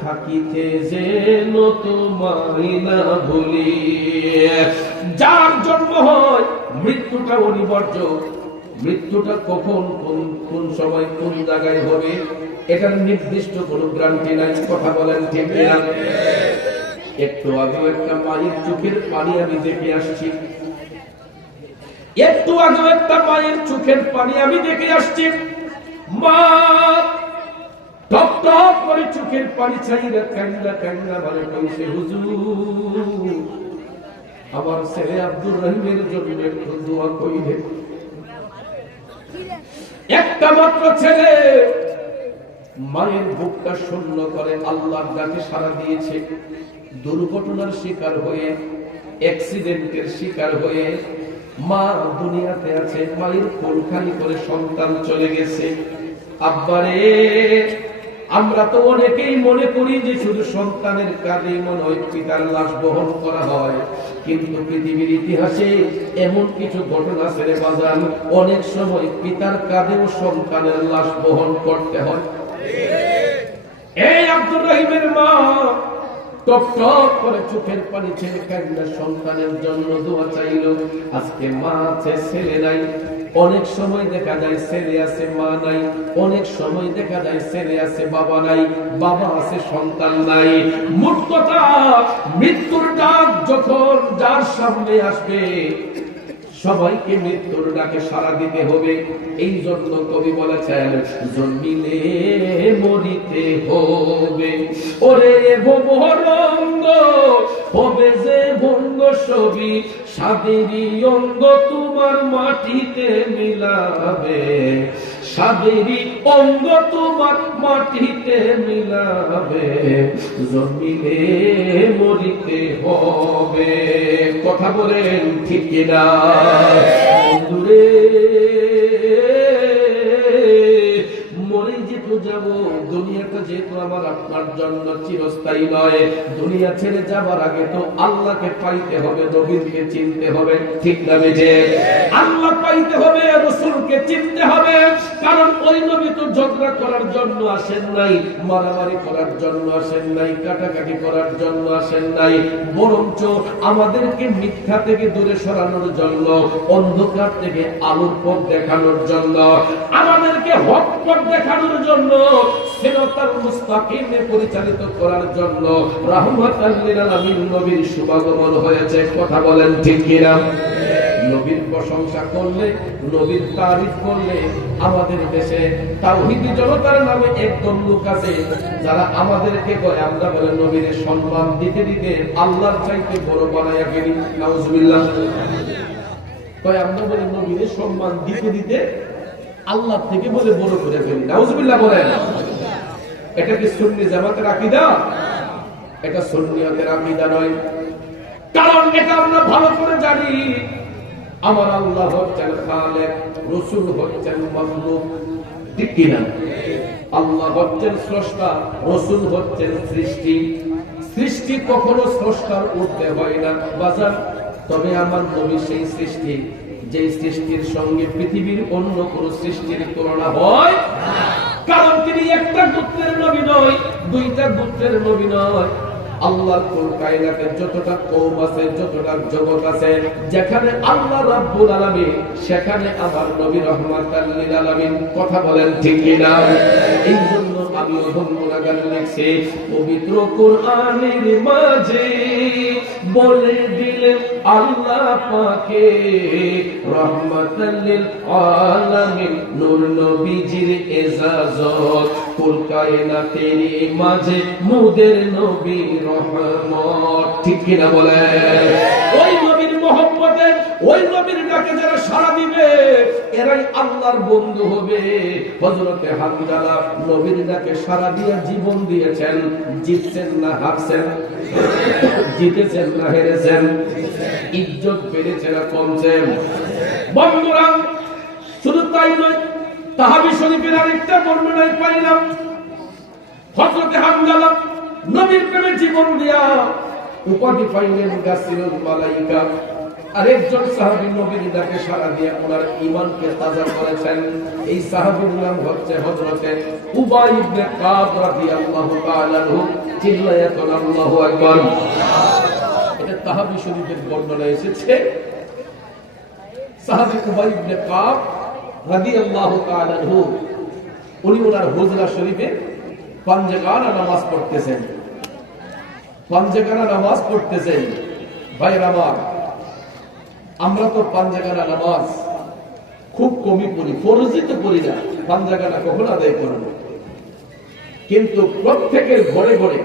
থাকিতে যেন তোমায় না ভুলি। যার জন্ম হয় মৃত্যুটা অনিবার্য। মৃত্যুটা কখন, কোন সময়, কোন জায়গায় হবে, এটার নির্দিষ্ট কোন গ্যারান্টি নাই। কথা বলেন ঠিক কিনা? একটু আগে একটা মায়ের চোখের পানি আমি দেখে আসছি, একটু আগে একটা মায়ের চোখের পানি আমি দেখে আসছি। মা টপ টপ করে চোখের পানি চাইরা কান্না কান্না বলে কইছে, হুজুর আমার ছেলে আব্দুর রহিমের জন্য একটু দোয়া কইলে। একটা মাত্র ছেলে, মায়ের বুকটা শূন্য করে আল্লাহর ডাকে সাড়া দিয়েছে। দুর্ঘটনার শিকার হয়ে, অ্যাক্সিডেন্টের শিকার হয়ে মা দুনিয়াতে আছে, মায়ের কোল খালি করে সন্তান চলে গেছে। আব্বারে, আমরা তো অনেকেই মনে করি যে শুধু সন্তানের কাঁধে মনে হয় পিতার লাশ বহন করা হয়, কিন্তু পৃথিবীর ইতিহাসে এমন কিছু ঘটনা আছে রে বাজান, অনেক সময় পিতার কাঁধেও সন্তানের লাশ বহন করতে হয়। এই আব্দুর রহিমের মা টপ টপ করে চোখের পানি ছেড়ে কান্না সন্তানের জন্য দোয়া চাইল। আজকে মা আছে, ছেলে নাই। অনেক সময় দেখা যায় ছেলে আছে, মা নাই। অনেক সময় দেখা যায় ছেলে আছে, বাবা নাই। বাবা আছে, সন্তান নাই। মোট কথা, মৃত্যুর ডাক যখন যার সামনে আসবে, সবাইকে মৃত্যুর ডাকে সাড়া দিতে হবে। এই জন্য কবি বলেছেন, জন্মিলে মরিতে হবে। ওরে ভবরঙ্গ হবে যে ভঙ্গ ছবি, সাদেরই অঙ্গ তোমার মাটিতে মিলাবে। সাদেরই অঙ্গ তোমার মাটিতে মিলাবে, জন্মিলে মরিতে হবে। কথা বলেন ঠিক কিনা? দূরে মরে যেহেতু যাব, দুনিয়াটা যেহেতু আমার আপনার জন্য চিরস্থায়ী নয়, দুনিয়া ছেড়ে যাবার আগে তো আল্লাহকে পাইতে হবে, নবীকে চিনতে হবে। ঠিক না বেজে? আল্লাহ পাইতে হবে, রাসূলকে চিনতে হবে। কারণ ওই নবী তো ঝগড়া করার জন্য আসেন নাই, মারামারি করার জন্য আসেন নাই, কাটাকাটি করার জন্য আসেন নাই, বরঞ্চ আমাদেরকে মিথ্যা থেকে দূরে সরানোর জন্য, অন্ধকার থেকে আলোর পথ দেখানোর জন্য, আমাদেরকে হক পথ দেখানোর জন্য, সিরাতাল মুস্তাকিমে পরিচালিত করার জন্য রাহমাতাল লিল আলামিন নবীর শুভাগমন হয়েছে। কথা বলেন ঠিক কিনা? নবীর প্রশংসা করলে, নবীর তারিফ করলে, আমাদের দেশে তাওহীদি জনতার নামে একদম লোক আছে যারা আমাদেরকে কয়, আমরা বলে নবীর সম্মান দিতে দিতে আল্লাহর চাইতে বড় বানায়া ফেলি। নাউজুবিল্লাহ। কয় আমরা বলে নবীর সম্মান দিতে দিতে আল্লাহ থেকে বলে বড় করে ফেলি। নাউজুবিল্লাহ বলেন। এটা কি সুন্নি জামাতের আকীদা? এটা সুন্নিয়তের আকীদা নয়। কারণ এটা আমরা ভালো করে জানি, আমার আল্লাহ হচ্ছেন খালেক, রাসূল হচ্ছেন মাখলুক। ঠিক কিনা? আল্লাহ হচ্ছেন স্রষ্টা, রাসূল হচ্ছেন সৃষ্টি। সৃষ্টি কখনো স্রষ্টার ঊর্ধ্বে হয় না বাজার। তবে আমার নবী সেই সৃষ্টি, যে সৃষ্টির সঙ্গে পৃথিবীর অন্য কোন সৃষ্টির তুলনা হয় না। কারণ তিনি একটা গোত্রের নবী নয়, দুইটা গোত্রের নবী নয়। আল্লাহর কুল কায়নাতে যতটা কওম আছে, যতটা জগৎ আছে, যেখানে আল্লাহ রাব্বুল আলামিন, সেখানে আমার নবী রাহমাতাল লিল আলামিন। কথা বলেন ঠিক কিনা? এই জন্য আমি গুণগান লিখছি, পবিত্র কোরআনের মাঝে বলে দিলেন আল্লাহ পাকে রাহমাতাল লিল আলামিন, নূর নবীজির ইজাজত, কুল কায়নাতের মাঝে মুদের নবী রহমত। ঠিক কিনা বলে? ওই নবীর মহব্বতে, ওই নবীর ডাকে যারা সাড়া দিবে, এরাই আল্লাহর বন্ধু হবে। হযরতে হামজালা নবীর ডাকে সাড়া দিয়ে জীবন দিয়েছেন। জিতছেন না হারছেন? জিতেছেন না হেরেছেন? ইজ্জত বেড়েছে না কমছেন? বন্ধুরা, শুধু তাই নয়, তাহাবী শরীফের আরেকটা বর্ণনায় পাইলাম, হযরতে হামজালা নবীর প্রেমে জীবন দিয়া উপাধি পাইলেন গাসিলুল মালাইকা। আরেকজন সাহাবী নবীর ডাকে সাড়া দিয়ে ওনার ঈমানকে তাজা করেছেন। এই সাহাবীর নাম হচ্ছে হযরতে উবাই ইবনে কাব রাদিয়াল্লাহু তাআলা আনহু। চিল্লায়া বলেন আল্লাহু আকবার। এটা তাহাবী শরীফের বর্ণনা এসেছে। সাহাবী উবাই ইবনে কাব রাদিয়াল্লাহু তাআলা আনহু, উনি ওনার হুজরা শরীফে পাঞ্জেগানা নামাজ পড়তেছেন। পাঞ্জেগানা নামাজ পড়তেছেন। ভাইরা আমার, আমরা তো পাঞ্জেগানা নামাজ খুব কমই পড়ি, ফরজই তো পড়ি না, পাঞ্জেগানা কখনো আদায় করি না। কিন্তু প্রত্যেকের ঘরে ঘরে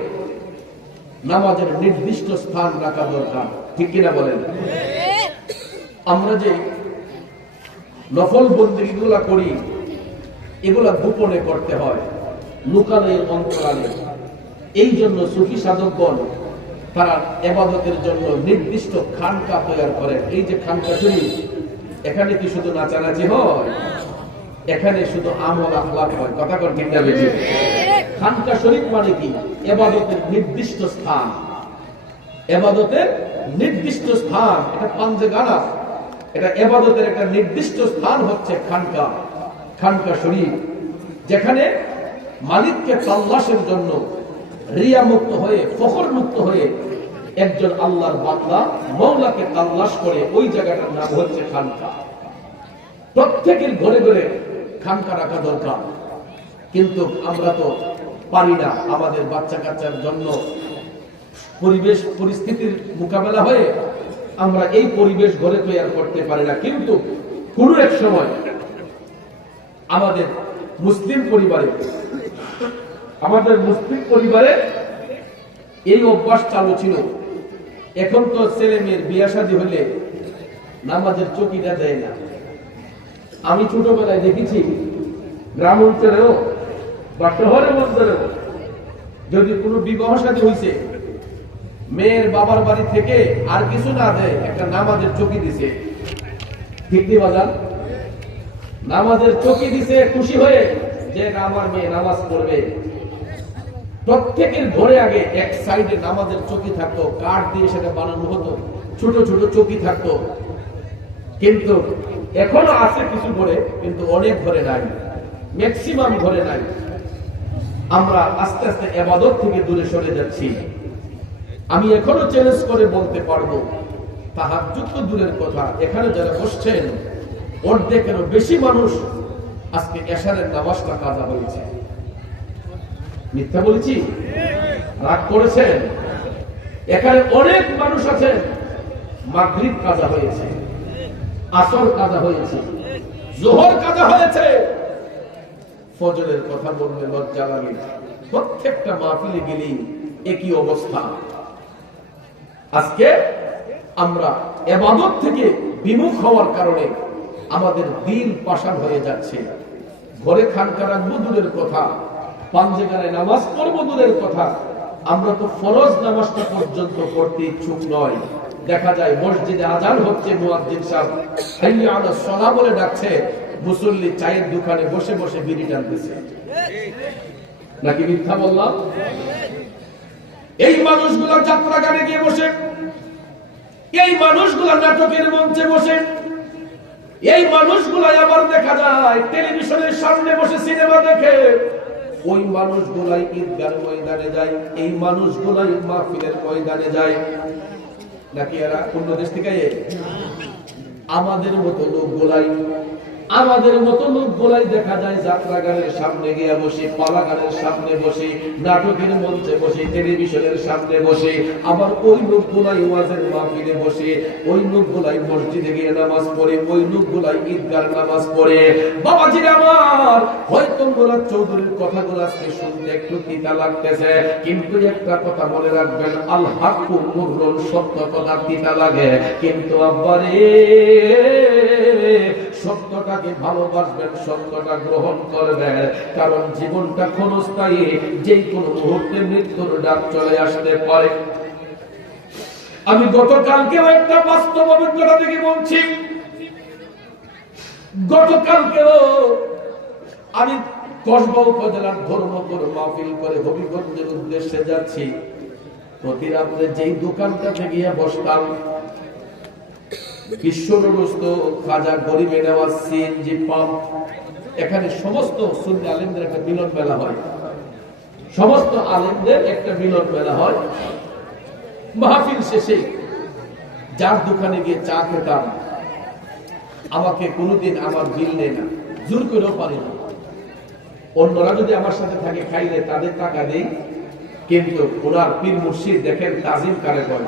নামাজের নির্দিষ্ট স্থান রাখা দরকার। ঠিক কিনা বলেন? আমরা যে নফল বন্দেগীগুলা করি এগুলা গোপনে করতে হয়, লুকানোর অন্তরালে। এই জন্য সুফি সাধকগণ তারা ইবাদতের জন্য নির্দিষ্ট খানকা তৈরি করেন। এই যে খানকা শরীফ, এখানে কি শুধু নাচানাচি হয়? এখানে শুধু আমল আখলাক হয়। কথা কর ঠিক না বেশি? খানকা শরীফ মানে কি? ইবাদতের নির্দিষ্ট স্থান। ইবাদতের নির্দিষ্ট স্থান, এটা পাঞ্জেগানা, এটা ইবাদতের একটা নির্দিষ্ট স্থান হচ্ছে খানকা। খানকা শরীফ, যেখানে মালিককে তালাশের জন্য রিয়া মুক্ত হয়ে, ফখর মুক্ত হয়ে একজন আল্লাহর বান্দা মওলাকে তালাশ করে, ওই জায়গাটার নাম হচ্ছে খানকা। প্রত্যেকের ঘরে ঘরে খানকা রাখা দরকার, কিন্তু আমরা তো পারি না। আমাদের বাচ্চা কাচ্চার জন্য পরিবেশ পরিস্থিতির মোকাবেলা হয়ে আমরা এই পরিবেশ গড়ে তৈরি করতে পারি না। কিন্তু কোন এক সময় আমাদের মুসলিম পরিবারে এই অভ্যাস চালু ছিল। এখন তো ছেলে মেয়ের বিয়া শাদী হলে নামাজের চকিটা দেয় না। আমি ছোটবেলায় দেখেছি গ্রাম অঞ্চলেও বা শহরের অঞ্চলেও যদি কোনো বিবাহ শাদী হয়েছে, মেয়ের বাবার বাড়ি থেকে আর কিছু না দেয়, একটা নামাজের চকি দিছে। ঠিক কি বাজার? নামাজের চকি দিছে খুশি হয়ে যে আমার মেয়ে নামাজ পড়বে। প্রত্যেকের ঘরে আগে এক সাইডে নামাজের চকি থাকতো, কাঠ দিয়ে সেটা বানানো হতো, ছোট ছোট চকি থাকতো। কিন্তু এখনো আছে কিছু ঘরে, কিন্তু অনেক ঘরে নাই, ম্যাক্সিমাম ঘরে নাই। আমরা আস্তে আস্তে ইবাদত থেকে দূরে সরে যাচ্ছি। আমি এখনো চ্যালেঞ্জ করে বলতে পারবো, তাহাজ্জুদ তো দূরের কথা, এখানে যারা বসছেন অর্ধেকেরও বেশি মানুষ আজকে এশারের নামাজটা কাজা হয়েছে। মিথ্যা বলেছি? রাগ করেছেন? এখানে অনেক মানুষ আছেন মাগরিব কাজা হয়েছে, আসর কাজা হয়েছে, যোহর কাজা হয়েছে। ফজরের কথা বললে লজ্জা লাগে। প্রত্যেকটা মাহফিলে গেলেই একই অবস্থা। আজকে আমরা ইবাদত থেকে বিমুখ হওয়ার কারণে আমাদের দিল পাষাণ হয়ে যাচ্ছে। ঘরে খানকা রাখবো দূরের কথা, পাঞ্জেগানায় নামাজ পড়বো দূরের কথা, আমরা তো ফরজ নামাজটা পর্যন্ত পড়তে ইচ্ছুক নয়। দেখা যায় মসজিদে আজান হচ্ছে, মুয়াজ্জিন সাহেব হাইয়া আলাস সালাহ বলে ডাকছে, মুসল্লি চায়ের দোকানে বসে বসে বিড়ি টানতেছে। নাকি মিথ্যা বললাম? এই মানুষগুলো যাত্রা গানে গিয়ে বসে, এই মানুষগুলো নাটকের মঞ্চে বসে, এই মানুষগুলো আবার দেখা যায় টেলিভিশনের সামনে বসে সিনেমা দেখে। ওই মানুষগুলাই ঈদগাহ ময়দানে যায়, এই মানুষগুলাই মাহফিলের ময়দানে যায়। নাকি এরা অন্য দেশ থেকে? আমাদের মতো লোকগুলাই দেখা যায় যাত্রা গানের সামনে গিয়ে বসে, পালা গানের সামনে বসে, নাটকের মঞ্চে বসে, টেলিভিশনের সামনে বসে। আবার ওই লোকগুলাই ওয়াজের মাহফিলে বসে, ওই লোকগুলাই মসজিদে গিয়ে নামাজ পড়ে, ওই লোকগুলাই ঈদগার নামাজ পড়ে। বাবাজিরা আমার, হয়তো মোলা চৌধুরীর কথাগুলো আজকে শুনতে একটু তিতা লাগতেছে, কিন্তু একটা কথা মনে রাখবেন, আল হাক্কু মুররুন, সত্য কথা তিতা লাগে, কিন্তু আব্বারে সত্যটাকে ভালোবাসবেন, সত্যটা গ্রহণ করবেন, কারণ জীবনটা ক্ষণস্থায়ী, যে কোনো মুহূর্তে মৃত্যুর ডাক চলে আসতে পারে। আমি গতকালকেও একটা বাস্তব অভিজ্ঞতা থেকে বলছি। গতকালকেও আমি কসবা উপজেলার ধর্মপুর মাহফিল করে হবিগঞ্জের উদ্দেশ্যে যাচ্ছি। প্রতি রাত্রে যেই দোকানটাতে গিয়ে বসতাম, বিশ্বরুস্ত খাজা গরিবে নেওয়া সিএনজি পাম্প, এখানে সমস্ত সুন্নি আলেমদের একটা মিলন মেলা হয়, সমস্ত আলেমদের একটা মিলন মেলা হয়। মাহফিল শেষে যার দোকানে গিয়ে চা খেতাম, আমাকে কোনোদিন আমার বিল নেয় না, জোর করেও পারি না। অন্যরা যদি আমার সাথে থাকে খাইলে তাদের টাকা দেই, কিন্তু ওনার পীর মুর্শিদ দেখেন তাজিম কারে করে।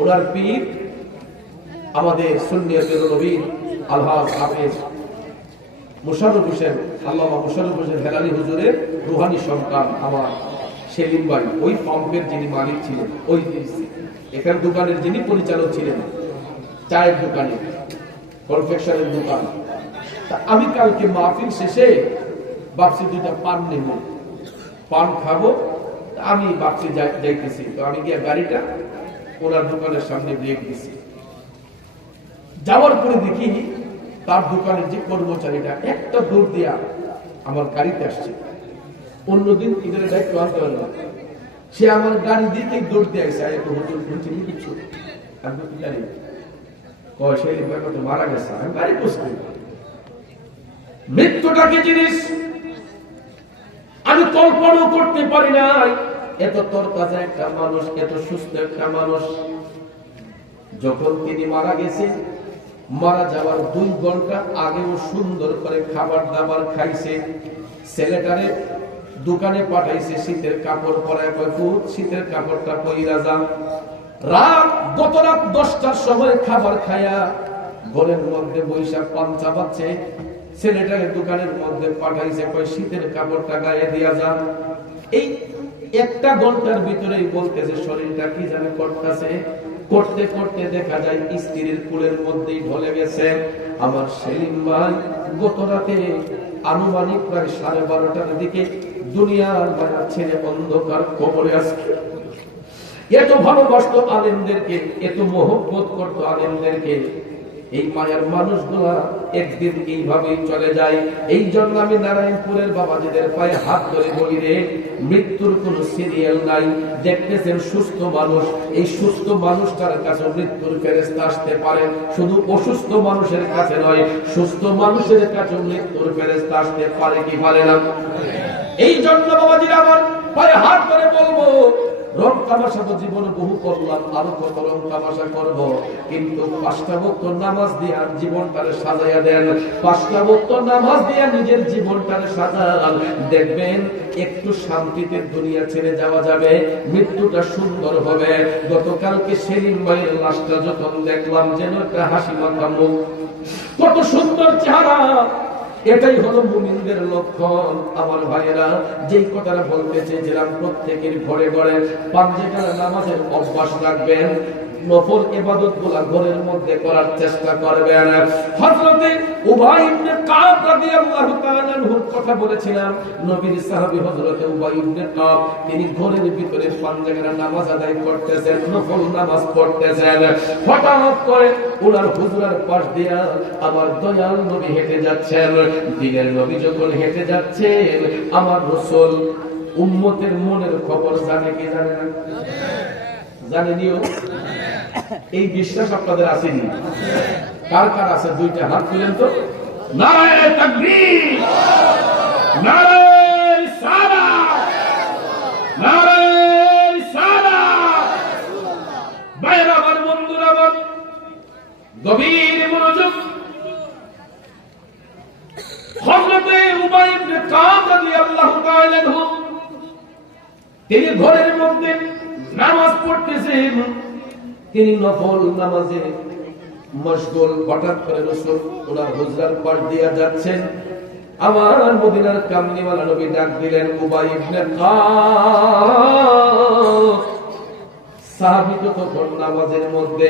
ওনার পীর আমাদের সুন্নিয়তের নবী আলহাজ হাফেজ মুশাররফ হোসেন, আল্লামা মুশাররফ হোসেন হেলালি হুজুরের রুহানি সন্তান আমার সেলিম ভাই, ওই পাম্পের যিনি মালিক ছিলেন, ওই এখানে দোকানের যিনি পরিচালক ছিলেন, চায়ের দোকানে, কনফেকশনের দোকান। আমি কালকে মাহফিল শেষে ভাবছি দুইটা পান নেব, পান খাবো। আমি ভাবছি যাইতেছি, তো আমি গিয়ে গাড়িটা ওনার দোকানের সামনে ব্রেক দিছি। যাওয়ার পরে দেখি তার দোকানের যে কর্মচারীটা একটা দৌড় দিয়া আমার গাড়িতে আসছে। অন্যদিন ঈদের দায়িত্ব আনতে পারলাম, সে আমার গাড়ি দিকে দৌড় দিয়ে আসছে। কিছু আমি কি জানি সে মারা গেছে, আমি গাড়ি বসতে। মৃত্যুটা কি জিনিস আমি কল্পনাও করতে পারি না। এত তরতাজা একটা মানুষ, এত সুস্থ একটা মানুষ, যখন তিনি মারা গেছে, মারা যাওয়ার 2 ঘন্টা আগেও সুন্দর করে খাবার দাবার খাইছে। ছেলেটারে দোকানে পাঠাইছে, শীতের কাপড় পরায়, শীতের কাপড়টা পইরা যান। গত রাত 10টার সময় খাবার খায়া ঘরের মধ্যে বৈশাখ পান চাবাচ্ছে। ছেলেটাকে দোকানের মধ্যে পাঠাইছে, শীতের কাপড়টা গায়ে দিয়া যান। এই 1 ঘন্টার ভিতরেই বলতেছে শরীরটা কি জানে করতেছে। করতে করতে দেখা যায় স্ত্রীর কুলের মধ্যেই ঢলে গেছে। আমার সেলিম ভাই গত রাতে আনুমানিক প্রায় 12:30টার দিকে দুনিয়ার মায়া ছেড়ে অন্ধকার কবরে আসছে। এত ভালোবাসতো আলেমদেরকে, এত মহব্বত করতো আলেমদেরকে। এই মায়ার মানুষগুলা একদিন এইভাবেই চলে যায়। এই জন্য আমি নারায়ণপুরের বাবাজিদের পায়ে হাত ধরে বলি রে, মৃত্যুর কোন সিরিয়াল নাই। দেখতেছেন সুস্থ মানুষ, এই সুস্থ মানুষটার কাছে মৃত্যুর ফেরেশতা আসতে পারে, শুধু অসুস্থ মানুষের কাছে নয়, সুস্থ মানুষের কাছে মৃত্যুর ফেরেশতা আসতে পারে কি পারে না? এই জন্য বাবাজিরা আমার পায়ে হাত ধরে বলবো, রং তামাশা তো জীবনে বহু করলাম, আরো কত রং তামাশা করবো, কিন্তু 5টা ওয়াক্ত নামাজ দিয়ে জীবনটারে সাজাইয়া দেন। 5টা ওয়াক্ত নামাজ দিয়ে নিজের জীবনটারে সাজান, দেখবেন একটু শান্তিতে দুনিয়া ছেড়ে যাওয়া যাবে, মৃত্যুটা সুন্দর হবে। গতকালকে সেলিম ভাইয়ের লাশটা যখন দেখলাম, যেন একটা হাসি মাখা মুখ, কত সুন্দর চেহারা। এটাই হলো মুমিনদের লক্ষণ। আমার ভাইয়েরা, যেই কথাটা বলতে চেয়েছিলাম, প্রত্যেকের ঘরে ঘরে পাঁচওয়াক্ত নামাজের অভ্যাস রাখবেন, নফল ইবাদতগুলো ঘরের মধ্যে করার চেষ্টা করবেন। হযরতে উবাই ইবনে কাব রাদিয়াল্লাহু তাআলা আনহুর কথা বলেছিলাম, নবীর সাহাবী হযরতে উবাই ইবনে কাব, তিনি ঘরের ভিতরে পাঁচওয়াক্ত নামাজ আদায় করতেছেন, নফল নামাজ পড়তেছেন। হঠাৎ করে ওনার হুজুরার পাশ দিয়া আমার দয়াল নবী হেঁটে যাচ্ছেন। দিনের নবী যখন হেঁটে যাচ্ছেন, আমার রাসূল উম্মতের মনের খবর জানে কি জানে না? জানেনিও। এই বিশ্বাস আপনাদের আসেনি? কার কার আছে? 2টা হাত তুলেন তো। নারায়ে তাকবীর, নারায়ে রিসালাত, নারায়ে রিসালাত। ভাইরা আমার, বন্ধুরা আমার, গভীর মনোযোগ। হযরতে উবাই ইবনে কাব রাদিয়াল্লাহু তাআলা আনহু, তিনি ঘরের মধ্যে নামাজ পড়তেছেন, তিনি নফল নামাজে মশগুল। হঠাৎ করে রাসূল ওনার হুজরার পাশ দিয়ে যাচ্ছেন। আমার মদিনার কামলিওয়ালা নবী ডাক দিলেন, উবাই ইবনে কাব। সাহাবী তো তখন নামাজের মধ্যে।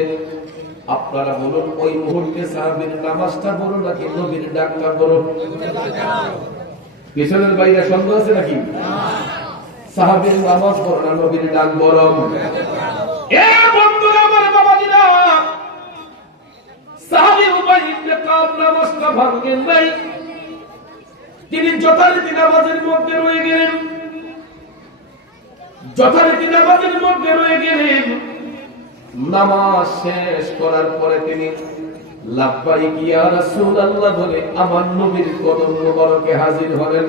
আপনারা বলুন, ওই মুহূর্তে সাহাবীর নামাজটা বড় নাকি নবীর ডাকটা বড়? পিছনের বাইরে সন্দেহ আছে নাকি? সাহাবীর নামাজ বড় না নবীর ডাক বড়? এ বন্ধুরা আমার, বাবাজিরা, সাহাবী উবাই ইবনে কাব নামাজটা ভাঙেন নাই। তিনি যথারীতি নামাজের মধ্যে রয়ে গেলেন, যথারীতি নামাজের মধ্যে রয়ে গেলেন। নামাজ শেষ করার পরে তিনি লাব্বাইক ইয়া রাসূলুল্লাহ বলে আমার নবীর কদম মোবারকে হাজির হলেন।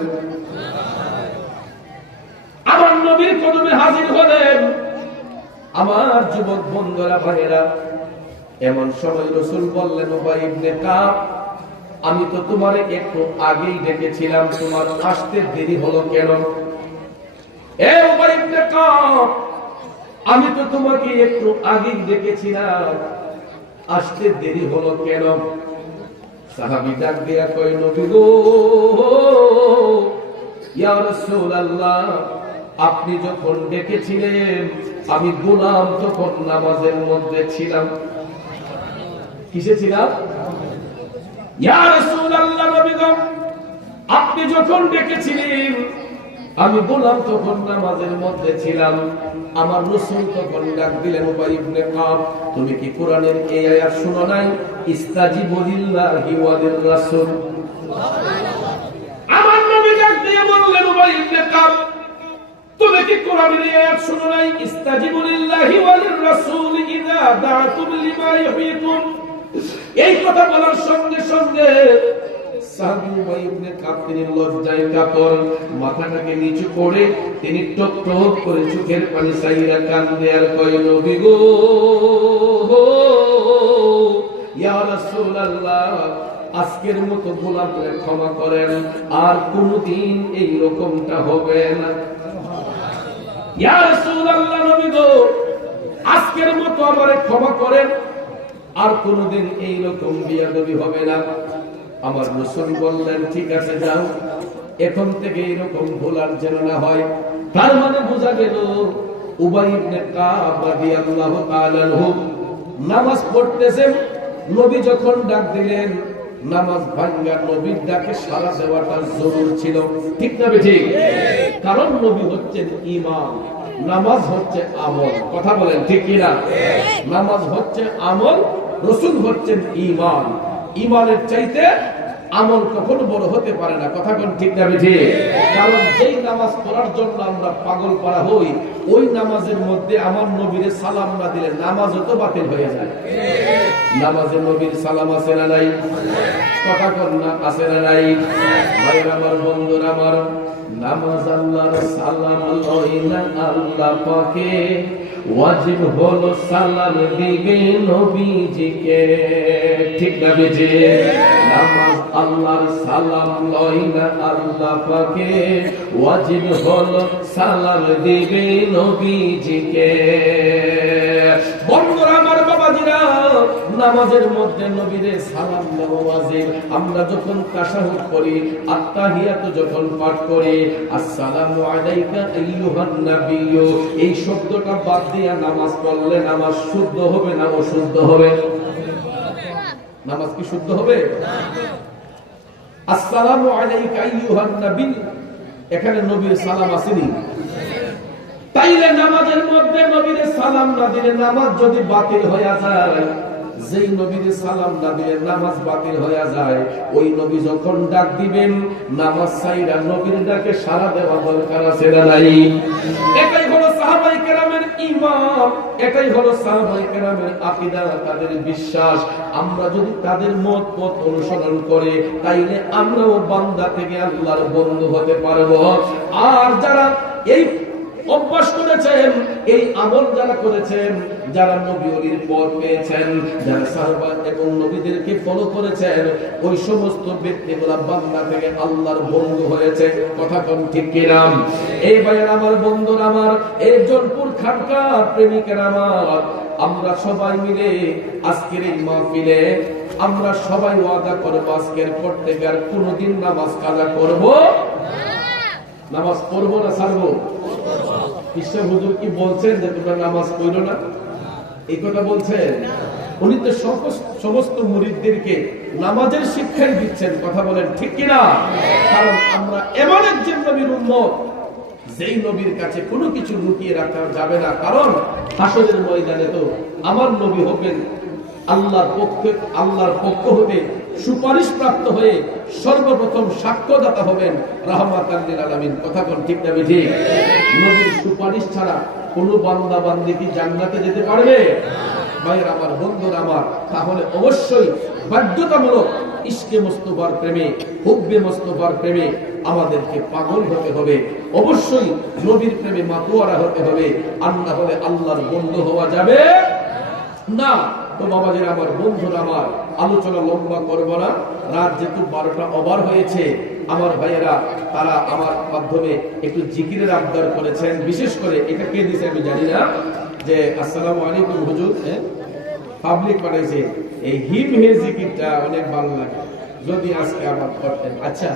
আমার নবীর কদমে হাজির হলেন। আমার যুবক বন্ধুরা, ভাইয়েরা, এমন সময় রাসূল বললেন, উবাই ইবনে কাব, আমি তো তোমারে একটু আগেই ডেকেছিলাম, তোমার আসতে দেরি হলো কেন? এ উবাই ইবনে কাব, আমি তো তোমাকে একটু আগেই ডেকেছিলাম, আসতে দেরি হলো কেন? সাহাবী ডাক দিয়া কয়, নবী গো, ইয়া রাসূলুল্লাহ, আপনি যখন ডেকেছিলেন আমি গোলাম তখন নামাজের মধ্যে ছিলাম। কিসে ছিলাম? ইয়া রাসূলুল্লাহ, নবী গো, আপনি যখন ডেকেছিলেন আমি গোলাম তখন নামাজের মধ্যে ছিলাম। আমার রাসূল তখন ডাক দিলেন, উবাই ইবনে কাব, তুমি কি কোরআনের এই আয়াত শুনো নাই? ইস্তাজিবু লিল্লাহি ওয়া লির রাসূল। আমার নবী ডাক দিয়ে বললেন, উবাই ইবনে কাব, তুমি কি কোরআনের এই আয়াত শুনো নাই? ইস্তাজিবু লিল্লাহি ওয়া লির রাসূল ইযা দাআতুম লিমা ইউহয়িকুম। এই কথা বলার সঙ্গে সঙ্গে সাহাবী উবাই ইবনে কাব তিনি লজ্জায় কাতর, মাথাটাকে নিচু করে তিনি টপ টপ করে চোখের পানি ছাইরা কান্দে আর কয়, নবী গো, ইয়া রাসূলুল্লাহ, আজকের মতো গোলামকে ক্ষমা করেন, আর কোনদিন এই রকমটা হবে না। ইয়া রাসূলুল্লাহ, নবী গো, আজকের মতো আমারে ক্ষমা করেন, আর কোনদিন এই রকম বিয়াদবি হবে না। আমার রাসূল বললেন, ঠিক আছে, যাও, এখন থেকে এরকম ভুল আর যেন না হয়। তার মানে বোঝা গেল উবাই ইবনে কাব রাদিয়াল্লাহু তাআলা আনহু নামাজ পড়তেছেন, নবী যখন ডাক দিলেন নামাজ ভাঙ্গা নবীর ডাকে সাড়া দেওয়াটা জরুর ছিল। ঠিক না ঠিক? কারণ নবী হচ্ছেন ইমাম, নামাজ হচ্ছে আমল। কথা বলেন ঠিক কিনা? নামাজ হচ্ছে আমল, রাসূল হচ্ছেন ঈমান। ঈমানের চাইতে আমল কখনো বড় হতে পারে না। কথা কোন ঠিক না ঠিক? কারণ যেই নামাজ পড়ার জন্য আমরা পাগল করা হই, ওই নামাজের মধ্যে আমার নবীর সালাম না দিলে নামাজও তো বাতিল হয়ে যায়। নামাজে নবীর সালাম আছে না নাই? কথা কোন না আছে না নাই? ভাইরা আমার, বন্ধুরা আমার, নামাজ আল্লাহর সালাম লয় না আল্লাহ পাকে, ওয়াজিব হলো সালাম দিবে নবীজিকে। ঠিক না বেজে? নামাজ আল্লাহর সালাম লয় না আল্লাহ পাকে, ওয়াজিব হলো সালাম দিবে নবীজিকে। বন্ধুরা আমার, বাবাজিরা, নামাজের মধ্যে নবীরে সালাম দেওয়া ওয়াজিব। আমরা যখন তাশাহুদ করি, আত্তাহিয়াতু যখন পাঠ করি, আসসালামু আলাইকা আইয়ুহান নাবিয়্যু, এই শব্দটা বাদ দিয়া নামাজ পড়লে নামাজ শুদ্ধ হবে না অশুদ্ধ হবে? নামাজ কি শুদ্ধ হবে? আসসালামু আলাইকা আইয়ুহান নাবিয়্যু, এখানে নবীর সালাম আসেনি? তাইলে নামাজের মধ্যে নবীরে সালাম না দিলে নামাজ যদি বাতিল হয়ে যায়, যেই নবীরে সালাম না দিলে নামাজ বাতিল হয়ে যায়, ওই নবী যখন ডাক দিবেন নামাজ ছাইরা নবীর ডাকে সাড়া দেওয়া দরকার আছে না নাই? এটাই হলো সাহাবায়ে কেরামের ঈমান, এটাই হলো সাহাবায়ে কেরামের আকীদা, তাদের বিশ্বাস। আমরা যদি তাদের মত পথ অনুসরণ করি, তাইলে আমরাও বান্দা থেকে আল্লাহর বন্ধু হতে পারবো। আর যারা এই অভ্যাস করেছেন, এই আমল যারা করেছেন, যারা নবী ওলির পথ পেয়েছেন, যারা সাহাবা এবং নবীদেরকে ফলো করেছেন, ওই সমস্ত ব্যক্তিগুলা বান্দা থেকে আল্লাহর বন্ধু হয়েছে। কথা কোন ঠিক কিনা? এই ভাইয়ের আমার, বন্ধুরা আমার, এই জনপুর খানকার প্রেমিকেরা আমার, আমরা সবাই মিলে আজকের এই মাহফিলে আমরা সবাই ওয়াদা করব, আজকের পর থেকে আর কোনোদিন নামাজ কাজা করব না। নামাজ পড়বো না ছাড়বো? কৃষ্ণ হুজুর কি বলছেন যে তোমরা নামাজ পড়ো না? এই কথা বলছেন? উনি তো সমস্ত মুরিদদেরকে নামাজের শিক্ষাই দিচ্ছেন। কথা বলেন ঠিক কিনা? কারণ আমরা এমন একজন নবীর উম্মত, যেই নবীর কাছে কোনো কিছু লুকিয়ে রাখা যাবে না। কারণ হাসরের ময়দানে তো আমার নবী হবেন আল্লাহর পক্ষ হতে সুপারিশ প্রাপ্ত হয়ে সর্বপ্রথম সাক্ষ্যদাতা হবেন রাহমাতাল লিল আলামিন। কথা কোন ঠিক না ঠিক? নবীর সুপারিশ ছাড়া কোনো বান্দা বান্দী কি জান্নাতে যেতে পারবে? ভাইয়ের আমার, বন্ধুরা আমার, তাহলে অবশ্যই বাধ্যতামূলক ইশকে মুস্তাফার প্রেমে, হুব্বে মুস্তাফার প্রেমে আমাদেরকে পাগল হতে হবে। অবশ্যই নবীর প্রেমে মাতোয়ারা হতে হবে। আর না হলে আল্লাহর বন্ধু হওয়া যাবে না। তো বাবাজির আমার, বন্ধুরা আমার, আলোচনা লম্বা করব না। রাত যেহেতু 12টা ওভার হয়েছে, আমার ভাইয়েরা তারা আমার মাধ্যমে একটু জিকিরের আবদার করেছেন। বিশেষ করে এটা কে দিয়েছে আমি জানি না, যে আসসালামু আলাইকুম হুজুর, পাবলিক পাঠাইছে, এই হিম হে জিকিরটা অনেক ভালো লাগে, যদি আজকে আবার করতেন। আচ্ছা,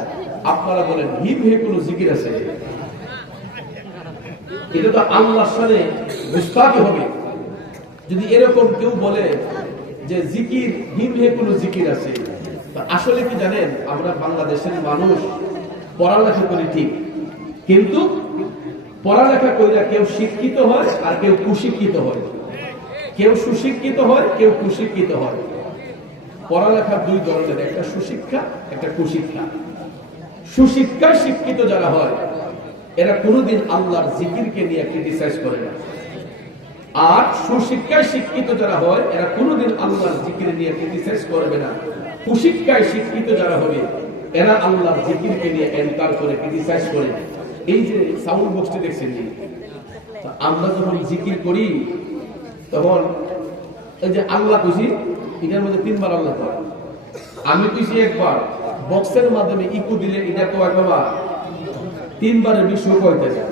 আপনারা বলেন, হিম হে কোনো জিকির আছে? এটা তো আল্লাহর সাথে গুস্তাখি হবে যদি এরকম কেউ বলে যে জিকির হিমহে কোনো জিকির আছে। আসলে কি জানেন, আমরা বাংলাদেশের মানুষ পড়ালেখা করি ঠিক, কিন্তু পড়ালেখা কইরা কেউ শিক্ষিত হয় আর কেউ কুশিক্ষিত হয়, কেউ সুশিক্ষিত হয় কেউ কুশিক্ষিত হয়। পড়ালেখা দুই ধরনের, একটা সুশিক্ষা একটা কুশিক্ষা। সুশিক্ষায় শিক্ষিত যারা হয় এরা কোনোদিন আল্লাহর জিকিরকে নিয়ে ক্রিটিসাইজ করে না, আর সুশিক্ষায় শিক্ষিত যারা হয় এরা কোনোদিন আল্লাহর জিকির নিয়ে ক্রিটিসাইজ করবে না। কুশিক্ষায় শিক্ষিত যারা হবে এরা আল্লাহর জিকিরকে নিয়ে এনকার করে, ক্রিটিসাইজ করে। এই যে সাউন্ড বক্সটি দেখছেন, আমরা যখন জিকির করি তখন এই যে আল্লাহ খুশি, এটার মধ্যে তিনবার আল্লাহ করে, আমি খুশি একবার, বক্সের মাধ্যমে ইকু দিলে এটা তো একবার তিনবারের বিষয় কইতে যায়।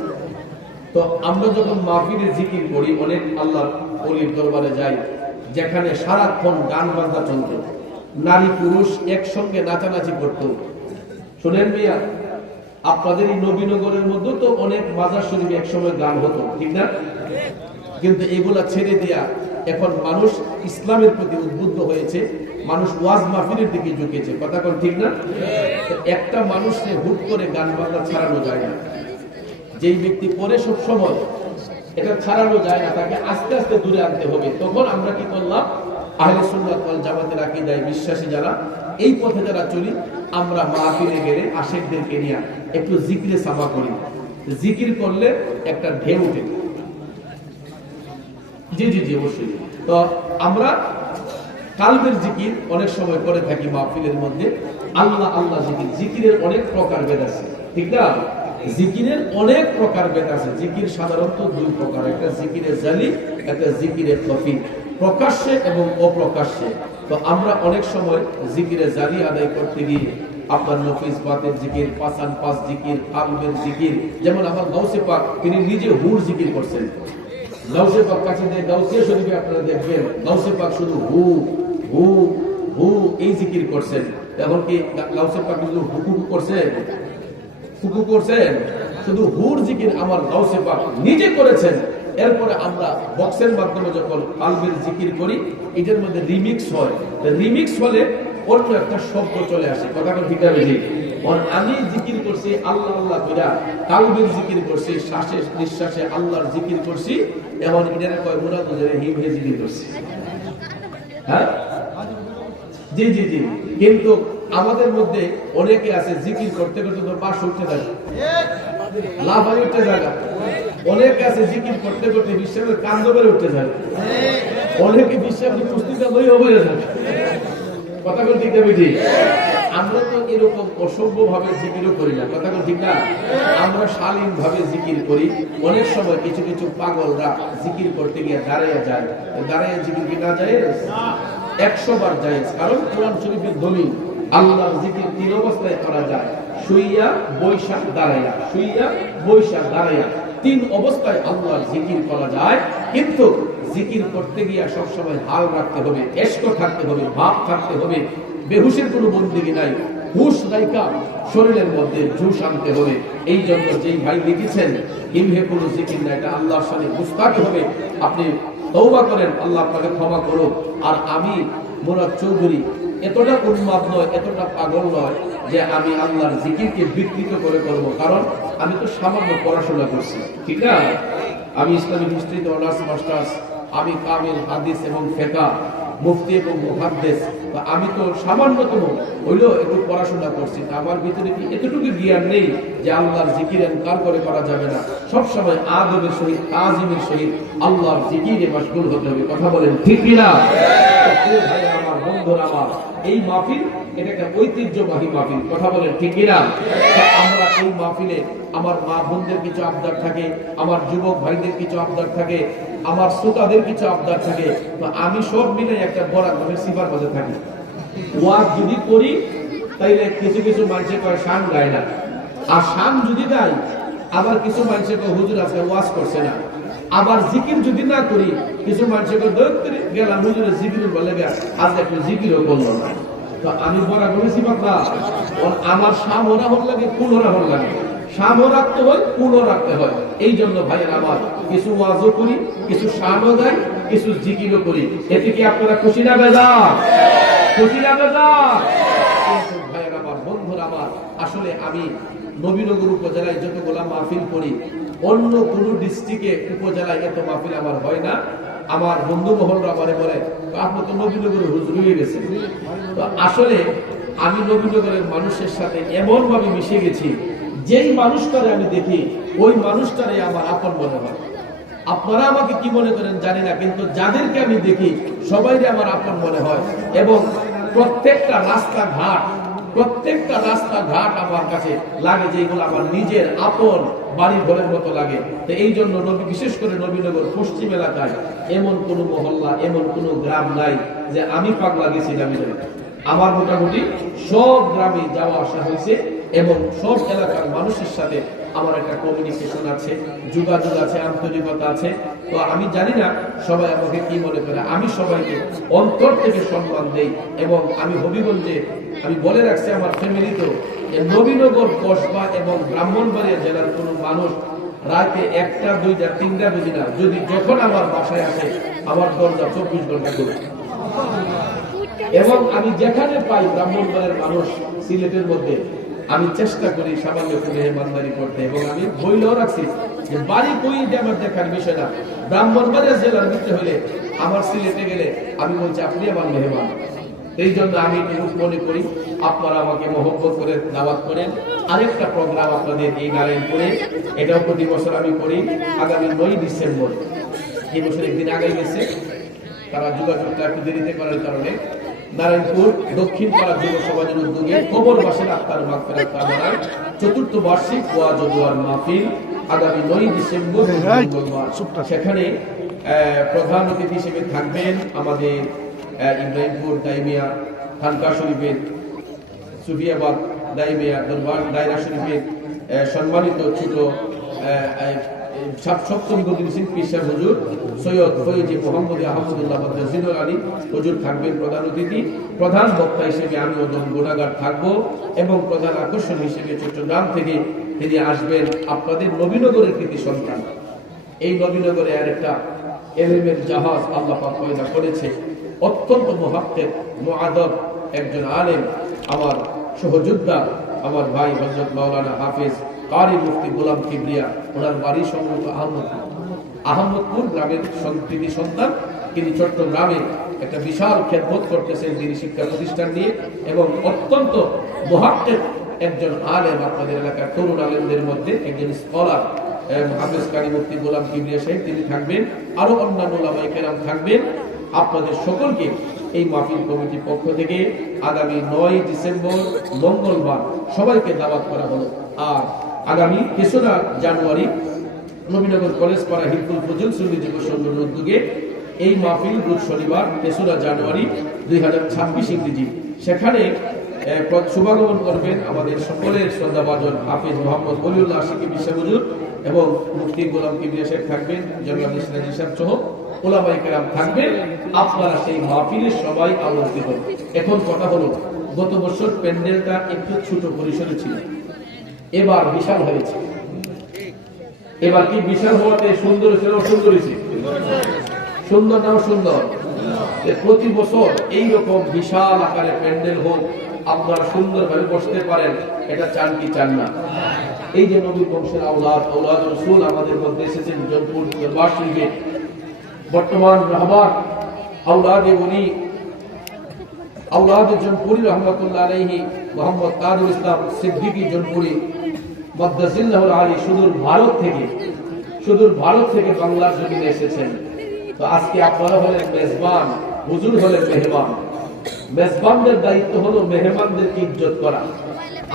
তো আমরা যখন মাহফিলে জিকির করি, অনেক আল্লাহর ওলির দরবারে যাই যেখানে সারাক্ষণ গান বাজনা চলত, নারী পুরুষ একসঙ্গে নাচানাচি করত। শোনেন মিয়া, আপনাদের এই নবীনগরের মধ্যে তো অনেক মাজার শরীফে একসময় গান হতো, ঠিক না? কিন্তু এগুলা ছেড়ে দিয়া এখন মানুষ ইসলামের প্রতি উদ্বুদ্ধ হয়েছে, মানুষ ওয়াজ মাহফিলের দিকে ঝুঁকেছে। কথা কোন ঠিক না? একটা মানুষকে হুট করে গান বাজনা ছাড়ানো যায় না। যেই ব্যক্তি করে সব সময় এটা ছাড়ানো যায় না, তাকে আস্তে আস্তে দূরে আনতে হবে। তখন আমরা কি করলাম, আহলে সুন্নাত ওয়াল জামাতের আকীদায় বিশ্বাসী যারা, এই পথে যারা চলি, আমরা মাহফিলে গেলে আশেকদেরকে নিয়ে একটু জিকিরে সাফা করি। জিকির করলে একটা ঢেউ উঠে। জি জি জি অবশ্যই। তো আমরা কালবের জিকির অনেক সময় করে থাকি মাহফিলের মধ্যে। আল্লাহ আল্লাহ জিকির, জিকিরের অনেক প্রকার ভেদ আছে, ঠিক না? জিকিরের অনেক প্রকার ভেদ আছে। জিকির সাধারণত দুই প্রকার, একটা জিকিরে জালি, একটা জিকিরে খফি, প্রকাশ্যে এবং অপ্রকাশ্যে। তো আমরা অনেক সময় জিকিরে জালি আদায় করতে গিয়ে আপনার নফিস বাতের জিকির, পাঁচান পাঁচ জিকির, কালবের জিকির, যেমন আমার গাউসে পাক তিনি নিজে হুর জিকির করছেন। গাউসে পাক কাছে দিয়ে গাউসিয়া শরীফে আপনারা দেখবেন গাউসে পাক শুধু হু হু হু এই জিকির করছেন। এখন কি গাউসে পাক শুধু হুকু করছেন? হুকু করছেন? শুধু হুর জিকির আমার গাউসে পাক নিজে করেছেন। এরপরে আমরা বক্সের মাধ্যমে যখন কালবের জিকির করি, এটার মধ্যে রিমিক্স হয়। রিমিক্স হলে অন্য একটা শব্দ চলে আসে। কথা ঠিক আছে? আমি জিকির করছি আল্লাহ আল্লাহ কইরা, কালবের জিকির করছি শ্বাসে নিঃশ্বাসে আল্লাহর জিকির করছি, এমন এটারে কয় মুরাদ জেরে হিম হে জিকির করছি। হ্যাঁ জি জি জি। কিন্তু আমাদের মধ্যে অনেকে আছে জিকির করতে করতে তো পাশ উঠতে থাকে, লাভ হয়ে উঠতে জায়গা। অনেকে আছে জিকির করতে করতে বিশ্বের কান্দ বেড়ে উঠতে যায়, অনেকে বিশ্বের পুস্তিকা বই হয়ে যায়। কথা বল ঠিক না বুঝি? আমরা তো এরকম অসভ্য ভাবে জিকিরও করি না। কথা ঠিক না? আমরা শালীন ভাবে জিকির করি। অনেক সময় কিছু কিছু পাগলরা জিকির করতে গিয়ে দাঁড়াইয়া যায়। দাঁড়াইয়া জিকির কি না যায়? 100 বার যায়। কারণ কোরআন শরীফের দলিল আল্লাহর জিকির তিন অবস্থায় করা যায়, শুইয়া, বৈশা, দাঁড়াইয়া। শুইয়া, বৈশা, দাঁড়াইয়া, তিন অবস্থায় আল্লাহর জিকির করা যায়। কিন্তু জিকির করতে গিয়ে সবসময় হাল রাখতে হবে, এশক থাকতে হবে, ভাব থাকতে হবে। বেহুশের কোনো বন্দেগী নাই, হুশ রাইকা শরীরের মধ্যে জোশ আনতে হবে। এই জন্য যেই ভাই লিখেছেন ইমহে কোনো জিকির না, এটা আল্লাহর সাথে গুস্তাখি হবে। আপনি তওবা করেন, আল্লাহ আপনাকে ক্ষমা করুন। আর আমি মুরাদ চৌধুরী এতটা উন্মাদ নয়, এতটা পাগল নয় যে আমি আল্লাহর জিকিরকে বিকৃত করে করব। কারণ আমি তো সামান্য পড়াশোনা করছি, ঠিক না? আমি ইসলামিক হিস্ট্রিতে অনার্স মাস্টার্স, আমি কামিল হাদিস এবং ফিকহ, মুফতি এবং মুহাদ্দিস। আমি তো সামান্যতম হইলেও একটু পড়াশোনা করছি। আমার ভিতরে কি এতটুকু জ্ঞান নেই যে আল্লাহর জিকির এনকার করে করা যাবে না? সবসময় আদবের সহিত, তাজিমের সহিত আল্লাহর জিকিরে মাশগুল হতে হবে। কথা বলেন ঠিক কিনা? ভাই আমার, বন্ধুরা আমার, এই মাহফিল এটা একটা ঐতিহ্যবাহী মাহফিল। কথা বলেন ঠিক কিনা? আমরা এই মাহফিলে আমার মা বোনদের কিছু আবদার থাকে, আমার যুবক ভাইদের কিছু আবদার থাকে, আমার শ্রোতাদের কিছু আবদার থাকে। তো আমি সব মিলে একটা বড় ধরনের সিফার মাঝে থাকি। ওয়াজ যদি করি তাইলে কিছু কিছু মানুষে কয় শান গায় না, আর শান যদি দেয় আবার কিছু মানুষে কয় হুজুর আজকে ওয়াজ করছে না। আবার জিকির যদি না করি কিছু মানুষে কয় দৈত্রে গেলাম হুজুরের জিকির বলে আজ একটু জিকিরও করলো না। তো আমি বড় করে সিফাত না, আমার শাম ওরা হল লাগে, কোন ওরা হল লাগে। শানও রাখতে হয়, পুনও রাখতে হয়। এই জন্য ভাইয়ের আমার কিছু ওয়াজও করি, কিছু শানও দেয়, কিছু জিকিরও করি। এতে কি আপনারা খুশি না বেজার? খুশি না বেজার? কিন্তু ভাইয়ের আমার, বন্ধুরা আমার, আসলে আমি নবীনগর উপজেলায় যতগুলা মাহফিল করি, অন্য কোন ডিস্ট্রিক্টে উপজেলায় এত মাহফিল আমার হয় না। আমার বন্ধু মহলরা আমারে বলে, আপনি তো নবীনগরের হুজুর হয়ে গেছেন। তো আসলে আমি নবীনগরের মানুষের সাথে এমন ভাবে মিশে গেছি, যেই মানুষটারে আমি দেখি ওই মানুষটারে আমার আপন মনে হয়। আপনারা আমাকে কি মনে করেন জানি না, কিন্তু যাদেরকে আমি দেখি সবাইকে আমার আপন মনে হয়। এবং প্রত্যেকটা রাস্তাঘাট আমার কাছে লাগে যেগুলো আমার নিজের আপন বাড়ির ঘরের মতো লাগে। তো এই জন্য বিশেষ করে নবীনগর পশ্চিম এলাকায় এমন কোন মহল্লা, এমন কোন গ্রাম নাই যে আমি পাগলা গেছি না। আমার মোটামুটি সব গ্রামে যাওয়া আসা হয়েছে এবং সব এলাকার মানুষের সাথে আমার একটা কমিউনিকেশন আছে, যোগাযোগ আছে, আন্তরিকতা আছে। তো আমি জানি না সবাই আমাকে কি মনে করে। আমি সবাইকে অন্তর থেকে সম্মান দেই এবং আমি হবিগঞ্জে আমি বলে রাখছি আমার ফ্যামিলিতেও, নবীনগর কসবা এবং ব্রাহ্মণবাড়িয়া জেলার কোন মানুষ রাতে 1টা 2টা 3টা বুঝি না, যদি যখন আমার বাসায় আসে আমার দরজা 24 ঘন্টা করে। এবং আমি যেখানে পাই ব্রাহ্মণবাড়িয়ার মানুষ সিলেটের মধ্যে, আমি চেষ্টা করি সামান্য একটু মেহমানদারি করতে। এবং আমি বইলেও রাখছি যে বাড়ি কই যে আমার দেখার বিষয় না, ব্রাহ্মণবাড়িয়া জেলার ভিতরে হলে আমার সিলেটে গেলে আমি বলছি আপনি আমার মেহমান। এই জন্য আমি মনে করি আপনারা আমাকে মহব্বত করে দাওয়াত করেন। আরেকটা প্রোগ্রাম আপনাদের এই নারায়ণপুরে, এটাও প্রতি বছর আমি করি। আগামী 9 ডিসেম্বর, এই বছর একদিন আগে গেছে, তারা যোগাযোগটা একটু দেরিতে করার কারণে নারায়ণপুর দক্ষিণ পাড়া যুব সমাজের উদ্যোগে কবরবাসীর আত্মার মাগফিরাত কামনায় ৪র্থ বার্ষিক ওয়াজ ও দোয়ার মাহফিল আগামী 9 ডিসেম্বর মঙ্গলবার। সেখানে প্রধান অতিথি হিসেবে থাকবেন আমাদের ইব্রাহিমপুর দাইমিয়া খানকা শরীফের, সুফিয়াবাদ দাইমিয়া দরবার দায়রা শরীফের সম্মানিত ছোট সপ্তম গতিশীল পীর হুজুর সৈয়দ ফৈজি মোহাম্মদ আহমদুল্লাহ জিনুল আলী হুজুর থাকবেন প্রধান অতিথি। প্রধান বক্তা হিসেবে আমি ওজন গুণাগার থাকবো এবং প্রধান আকর্ষণ হিসেবে চট্টগ্রাম থেকে তিনি আসবেন আপনাদের নবীনগরের কৃতি সন্তান। এই নবীনগরে আর একটা এলএমের জাহাজ আল্লাহ পাক পয়দা করেছে, অত্যন্ত মুহাক্কিক মুআদ্দাব একজন আলেম, আমার সহযোদ্ধা, আমার ভাই হযরত মাওলানা হাফেজ কারি মুফতি গোলাম কিবরিয়া, ওনার বাড়ি সম্ভবত আহমদপুর গ্রামের কৃতি সন্তান। তিনি চট্টগ্রামে একটা বিশাল খেদমত করতেছেন তিনি শিক্ষা প্রতিষ্ঠান নিয়ে, এবং অত্যন্ত মুহাক্কিক একজন আলেম, আপনাদের এলাকার তরুণ আলেমদের মধ্যে একজন স্কলার হাফেজ কারি মুফতি গোলাম কিবরিয়া সাহেব তিনি থাকবেন। আরো অন্যান্য উলামায়ে কেরাম থাকবেন। আপনাদের সকলকে এই মাহফিল কমিটির পক্ষ থেকে আগামী 9 ডিসেম্বর মঙ্গলবার সবাইকে দাওয়াত করা হলো। আর আগামী 3রা জানুয়ারি নবীনগর কলেজ পাড়া হিফজুল ফজল সুন্নি যুব সংঘের উদ্যোগে এই মাহফিল রোজ শনিবার 3রা জানুয়ারি 2026 ইংরেজি। সেখানে শুভাগমন করবেন আমাদের সকলের শ্রদ্ধাভাজন হাফেজ মোহাম্মদ ওলিউল্লাহ আশিকি বিশ্বাস হুজুর এবং মুফতি গোলাম কিবরিয়া সাহেব থাকবেন, জমিয়তুল ইসলামী সাহেব সহ উলামায়ে কেরাম থাকবেন। আপনারা সেই মাহফিলে সবাই আমন্ত্রিত। এখন কথা হলো, গত বছর প্যান্ডেলটা একটু ছোট পরিসরে ছিল, এবার বিশাল হয়েছে। এবার কি বিশাল হওয়াতে সুন্দর ছিল? সুন্দর হয়েছে, সুন্দর নাও সুন্দর। প্রতি বছর এইরকম বিশাল আকারে প্যান্ডেল হোক, আপনারা সুন্দরভাবে বসতে পারেন, এটা চান কি চান না? এই যে নবী বংশের আওলাদ রাসূল আমাদের মধ্যে এসেছেন জয়পুর দরবার শরীফে, বর্তমান রাহবার আওলাদে জনপুরি রহমাতুল্লাহ আলাইহি মোহাম্মদ তাজুল ইসলাম সিদ্দিকী জনপুরি মাদ্দাজিল্লাহুল আলী সুদূর ভারত থেকে বাংলার জমিনে এসেছেন। তো আজকে আপনারা হলেন মেজবান, হুজুর হলেন মেহমান। মেজবানদের দায়িত্ব হলো মেহমানদেরকে ইজ্জত করা।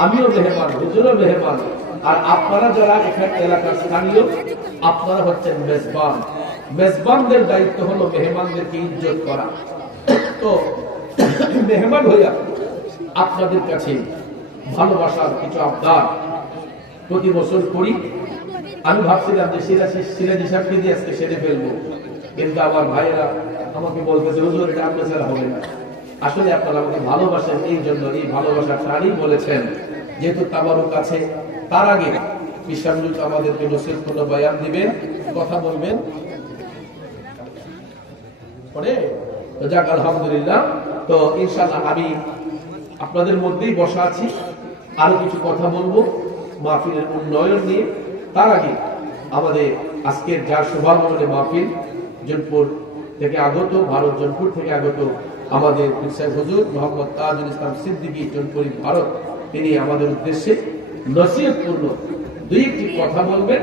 আমিও মেহমান, হুজুরও মেহমান, আর আপনারা যারা এখানে এলাকার স্থানীয় আপনারা হচ্ছেন মেজবান। মেজবানদের দায়িত্ব হলো মেহমানদেরকে ইজ্জত করা। তো মেহমান হইয়া আপনাদের কাছে ভালোবাসার কিছু আবদার প্রতি বছর করি। আমি ভাবছিলাম যে সিরাজি সাহেবকে দিয়ে আজকে সেরে ফেলবো, কিন্তু আমার ভাইয়েরা আমাকে বলতেছে হুজুর এটা আপনার ছাড়া হবে না। আসলে আপনারা আমাকে ভালোবাসেন, এই জন্য এই ভালোবাসার টানই বলেছেন, যেহেতু তাবারুক আছে, তার আগে পিসামজুদ আমাদেরকে নসিহতপূর্ণ বয়ান দিবেন, কথা বলবেন পরে। তো যাক আলহামদুলিল্লাহ। তো ইনশাআল্লাহ আমি আপনাদের মধ্যেই বসা আছি, আরো কিছু কথা বলবো মাহফিলের উন্নয়ন নিয়ে। তার আগে আমাদের আজকের যার সভামণ্ডলে মাহফিল জোনপুর থেকে আগত, ভারত জোনপুর থেকে আগত আমাদের পীর সাহেব হুজুর মোহাম্মদ তাজুল ইসলাম সিদ্দিকী জোনপুরি ভারত, তিনি আমাদের উদ্দেশ্যে নসিহতপূর্ণ দুই একটি কথা বলবেন।